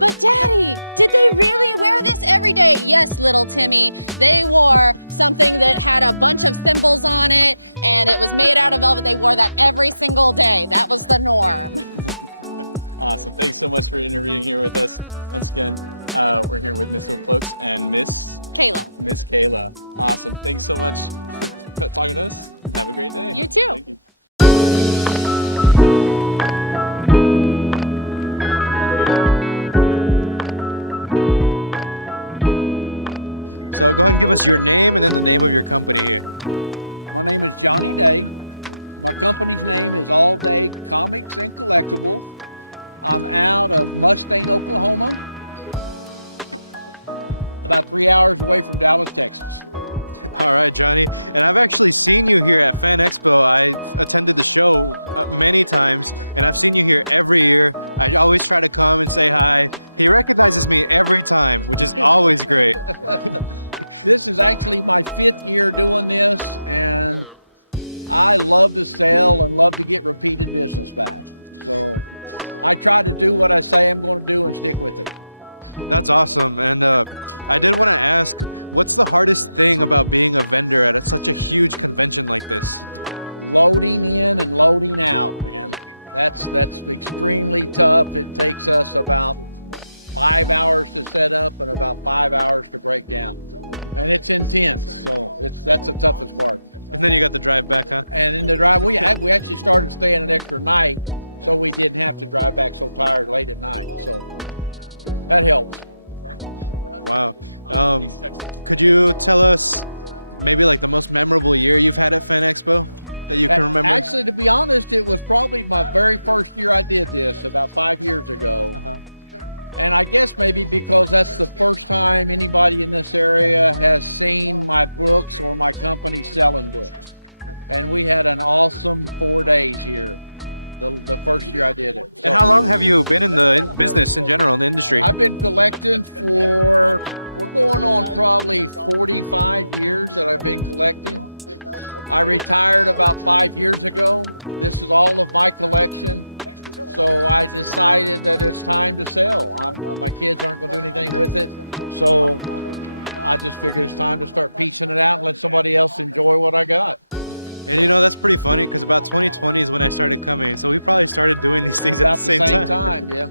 but Daddy, did they really wear this every day? Yes, little Timmy, they wore something that had a bunch of symbols on it and it was made out of velvet. They wore that every single day. That was the norm. Awesome. Thanks so much for interviewing here with us. Once again, we're here with Mystical Cloaks and Miss Kayla. Miss Kayla. Awesome. Thanks so much for talking to us and have a great day. You too. Thank you. So go ahead and give us your name and then the name of your company here. My name is Johnny Day. My company's name is All Day Comics and Collectibles. I'm out of Mustang, Oklahoma, about 3 hours away from Dallas, Texas. All right, Johnny. And I've actually seen you here at Fan Expo. I attended the show many times, and I've seen you here every year. I always try to come and say hi. He recognizes me every time, which is always great. This is actually my 5th year doing this, and I love to sell and love to get repeated business back. So I try to do what I say I'm going to do and stick with it. That's awesome. And I did want to ask, what's the hardest thing about being a vendor at such a huge convention like this? Loading in and loading out, man. That's extremely tough. It takes us about 5 hours to set up and about 5 hours to break down. And it's intense, so that's the toughest part. And then you got the drive back, huh? And in the drive, we actually started staying an extra night so we didn't have to drive back so tired late at night. So that helps. Wow. Could you tell us maybe like the most memorable year you've had at Fan Expo that you can remember? Actually, to be honest, it was probably my very first year I did this, about 5 years ago. And I guess maybe because that's the first time anybody in this area has seen my books or my company selling books. And we had an awesome 4 days here, the first year I did it. So, And how long have you been in the business in general, in the industry? I've been collecting we're going on probably 45 years that I've been collecting. I retired about 5 years ago. This is all of my collection. So I decided that it's time to sell. My kids aren't going to do anything with it. So I just figured it's time to start piecing it out and let somebody else enjoy what I got. And you know, that's pretty funny because about 2020 is when I started coming. So we probably stared doing these things About at the same time. Yeah.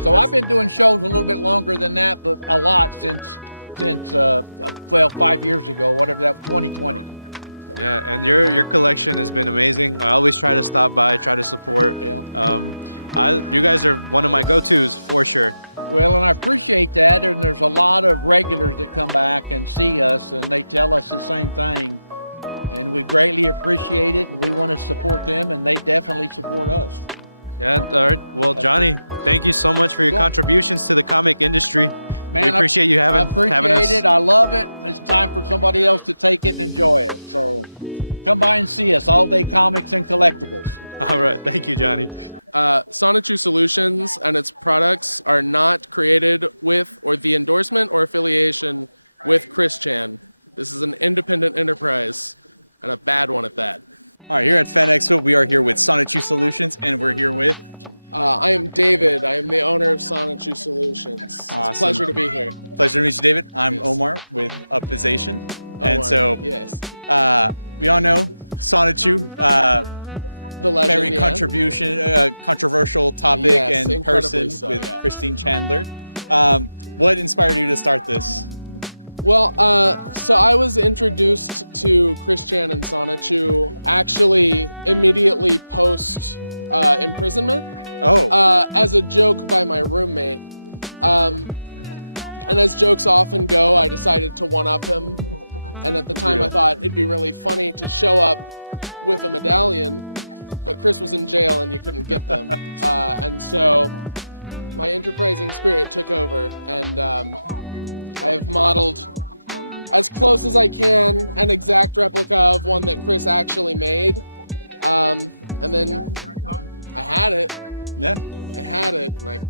So I've been doing shows a little bit longer than that, but a lot since 5 years ago, whatever that was, 2020. Yeah, and your collection has been amazing. I always try to stop by, try to support. Yeah. You guys are one of my go-tos for sure. Well, and I appreciate that. And there's a lot of regulars that come back and see us, and they tell us the same thing. And we greatly appreciate it. And we want to support them, and they definitely support us. Yeah, all right. Well, Johnny, thank you so much for your contributions to the comic industry. Man, we appreciate you having us. I appreciate it. I love it. It's time for somebody else to take it and enjoy it. So come by and see us. All Day Comics and Collectibles. All right. Thank you, Johnny. Sonichu Solutions and its products are not created with or the endorsement or affiliation with Chris Chan. This is an independent enterprise, and a bad one at that. All right, here at Fan Expo, we are here with Sonichu Solutions, and we're here with... I am David. I am the owner of Sonichu Solutions. It's a pleasure to be here. Pleasure to meet you, David. I'm Omar with Upization. And so, yes. We all know Sonichu, the legend, very controversial topic and person so, with Christine Chandler. What inspired you to start this? Well, so I was introduced to Chris Chan and Sonichu actually immediately post imprisonment. As a joke by my roommate. And as jokes often go, I decided to one-up him. And at the time I thought it'd be really funny to show up with a medallion, but Chris was in jail and you couldn't get them. And so my enterprising spirit took over, and I have modeled as close as I can an exact replica of one that Chris actually made. And then I had it. Yeah. I had it, and I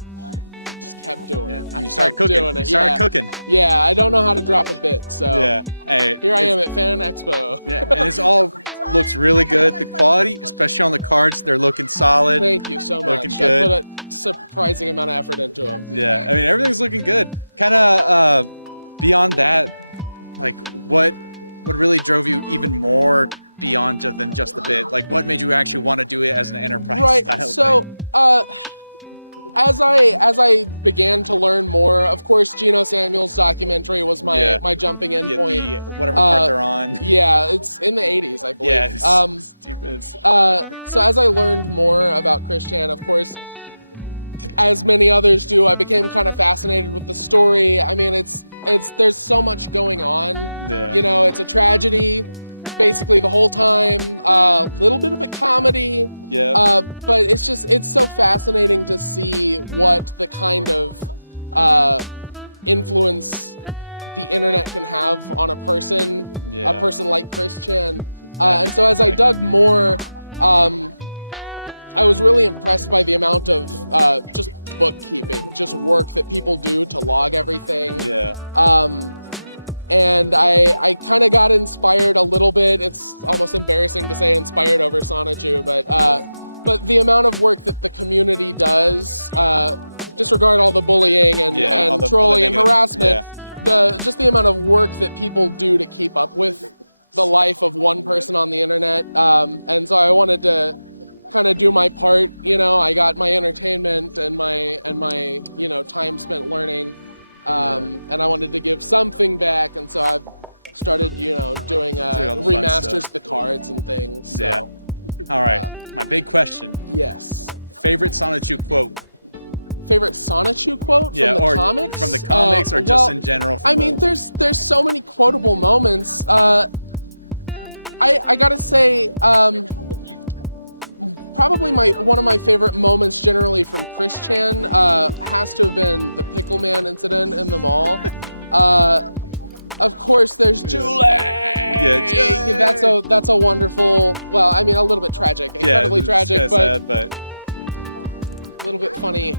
just kept doing it. You started cooking. You started cooking. Yeah, I don't know how to drop a bit, so yeah. Hey, here I am at Fan Expo. Yeah, and this all looks really good. The quality, especially on the cards, they're looking solid. Thank you so much. Looking good. I put a surprising amount of effort into them. Yeah, I mean, everything's looking good. Kind of beyond that, like what really drove you even more beyond than just the bit? Like, what made you actually want to do it as an enterprise style so thing? as I began to learn more, of course Geno Samuel's documentary was my jumping in point. Whatever part they're on. Yeah, it's in the 80s, I believe. Yeah, stupid. So as I learned more about Chris Chan, of course, as many others do, I became kind of fascinated with the story. I mean, there's so much going on. Yeah. You know, it's a tragedy basically the whole time, little bit of a comedy. Yeah. But it's so fascinating to see what the kind of influence the internet can have on a person like Chris Chan. And so as I dug more, I was really impressed by the amount of just bookkeeping, just work that people do to log everything. Yeah. And I kind of got inspired a little bit. It's almost embarrassing to say inspired over Sonichu, but the amount of work that the community does, disregard all the bullying and trolling and harassment, just the amount of work that people do to keep up with the life of one person on the internet. And so I wanted to kind of do my part. You know, I got my entertainment and my time spent learning. And I wanted to give something back, and so I've started, doing remasters of the cards and things. So. Yeah. All right. My big question. Yes. Favorite Sonichu quote? Favorite Sonichu quote from the comics? From the comics, or just in general? I mean, there's so many quotable moments. I gotta say, probably one of my favorite moments generally from Chris Chan has to have been the Pickle Man incident in the mall. Of course, there's Julie. Yeah, That's a wonderful. Well, I mean, a little bit tragic, incredibly tragic, sad, but a little bit funny.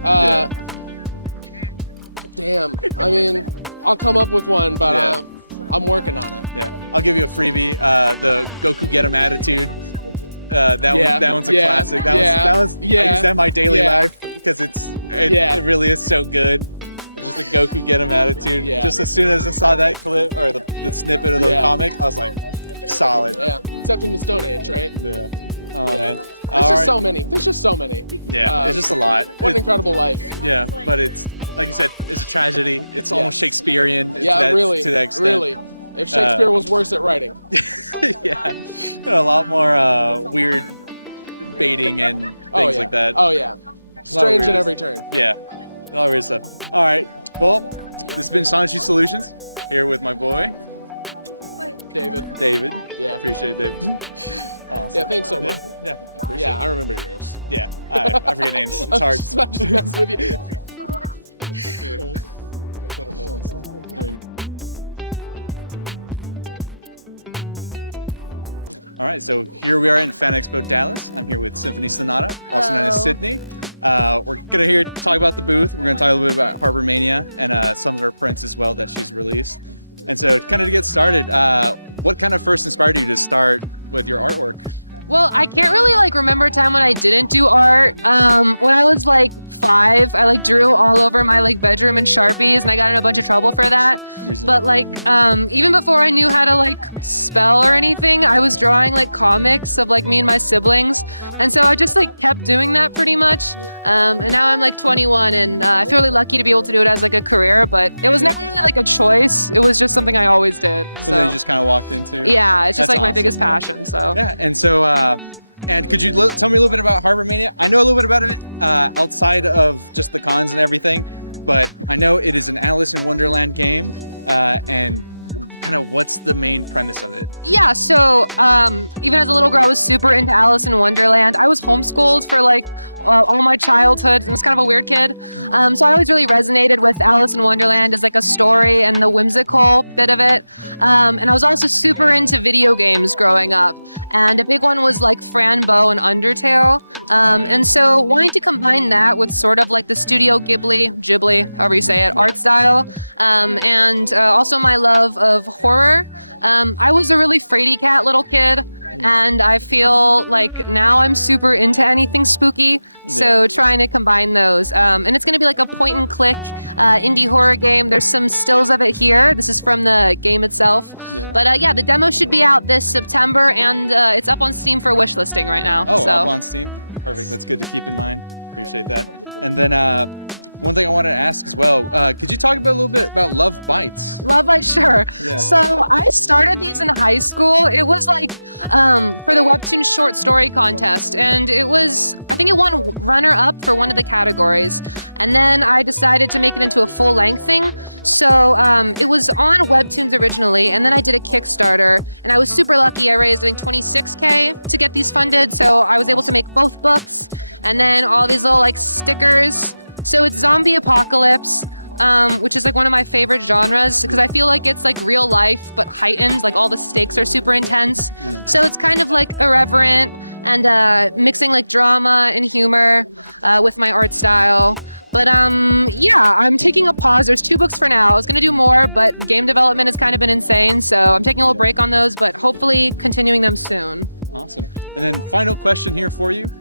Damn. I mean, I'll come up with one, but I'm working on it. Yeah, I'll give you a freebie. The Goku Get 'em attitude. That one's a classic. That one's I use that in my daily life because it really is so good. Just the Goku Get 'em attitude. Yeah. Just as soon as I saw that clip or the snippet of the comic, I was like, solid. Yeah, except in the Stone Age, right? Yeah. Oh man. There's just so many. There's just so many. Yeah, it's just a lot. What an incredible life. Yeah, but it's like you said, it's a tragedy. It's almost Shakespearean. Really. To that extent. Really. If Shakespeare was worse at writing. Yeah, a lot more weird baiting and things like that. Oh yeah. Strange at every turn. Yeah, a lot of weird stuff. All right, well, this has been Sonichi Solutions here with my boy David. Yeah. Appreciate it, David. Awesome. Yeah, thanks so much. Yeah. Yeah, I remember yours. Yeah, I forget names. It's hard. I'm just messing with you. All right, so here we are in Fan Expo Dallas. I'm here with Symphony Sonata, also known as Sydney. We're gonna talk about the booth. We're gonna talk a little bit about Harbor Mania and some of her prints as well that she's released. And so, kind of to get started, what kind of first inspired you to start with your artwork? Well, I can't really remember a time when I didn't do art. When I was 5, I drew all over my bedroom in Sharpies, and I got in a bunch of trouble for that. Reasonable. But even before I knew how to spell or anything, I was drawing comics of me and my siblings, and so I just kept doing that pretty much. And now I'm 21, and I feel really lucky to be able to do it as a career. But it was never really a choice. It was just something I always did. So then you just kind of walked into. Yeah, it's just That's my awesome. biggest passion. So Yeah, and so. And could you tell me a little bit about Harbor Mania? I know a little bit about it outside of just the cons and everything, but I know it is an Alice in Wonderland game, and kind of what's the main premise of it? Yeah, so even as a little girl, I was super into Alice in Wonderland. I was homeschooled for all my childhood, and I was kind of a weird kid. So I always really resonated with Alice in Wonderland as a story and the whimsical bit of it. And I was also super into video games growing up. And a big one was Fran Bow and Undertale. And so wanting to combine that with sort of the Studio Ghibli, however you say it, art style, and also my love of horror. I was a really fraidy cat little kid, and I feel now I'm super into anything spooky, so trying to combine those. And it's going to be a point and click indie horror game. There's some stills of it here. This is from the game itself. But the demo should be out this September, and it's up on Steam for wish listing right now. Oh, so. up on Steam. Perfect. That's good to keep in mind. Appreciate that. And then one thing I wanted to ask as well, could you talk a little bit about Love Bites? Love Bites, sure. Yeah. So I started these in high school. It was for the Webtoon short story contest, and I think it won runner-up for one of the categories. And then I decided to make it into a full-length thing. So it was on Webtoons originally, and then I did a Kickstarter, and I was super lucky. I raised, I think, $26K to get these funded, so I was able to make both books, and then all these little stickers. So it's zombie apocalypse, which is one of my favorite genres because I feel it's real life but heightened. All the stakes are super intense. So it's kind of irreverent and mixing drama and humor with my art style. But I'm taking a pause. There's 2 books for now. I was gonna do more, but game development has kind of been insane, so I'm taking a little break on those, but hopefully continuing them soon. Awesome. And then final question here for you.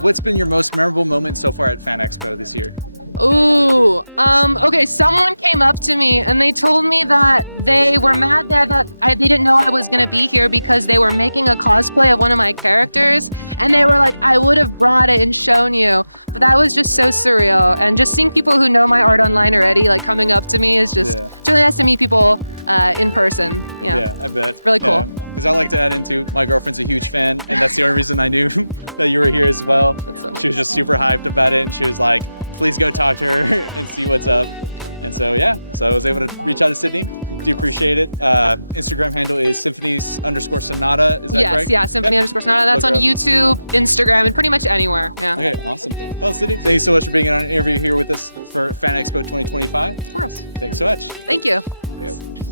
What's been your most memorable moment so far at Fan Expo this year? Ooh, okay, someone came up to me and they told me that they were mad that they didn't know I was gonna be here because they were making a cosplay of one of my characters, and they were like, I would have brought it and shown you, but that was just so surreal. And just seeing people who know my art online already coming up to me is just it's really nice to meet people in person. Yeah, I bet. It's really cool. Because I like to add into, my girlfriend's a huge fan, and that's the only reason I knew that you were here as well. She was just super hyped about it, and she was like, please go talk to her and see what's up. And so yeah, so I was able to reach out to Sydney. Do appreciate it. Instagram handle is symphonies_sonata. Is that Yes, correct? yeah, Symphony_sonata. That's Look on her up. YouTube, Instagram, and pretty much anywhere. Yeah. Okay, awesome. Well, Sydney, thank you so much for being on an interview here with us for Fan Expo 2025. Of course. Thanks so much. Thank you.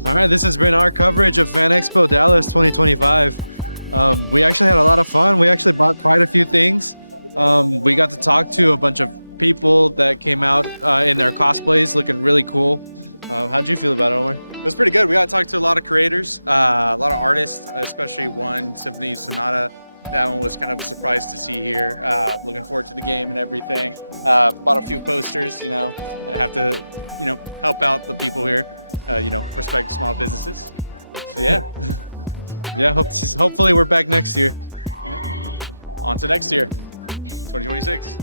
All right, this has been our coverage of Fan Expo Dallas 2025. We actually had a lot of fun. We actually bought quite a few things. We got to talk to a bunch of people that came out in their cosplays looking really cool. How'd you feel about it, Omar? It was pretty good. We got to talk to a lot of creators, a lot of artists, especially one, Symphony Sonata. That one was kind of a surprise to see here. Looking forward to the game and everything. Bought a few posters, I have to, help out the people here, respect small businesses. So yeah. Yeah, hopefully we're back next year. On to next year, 2026.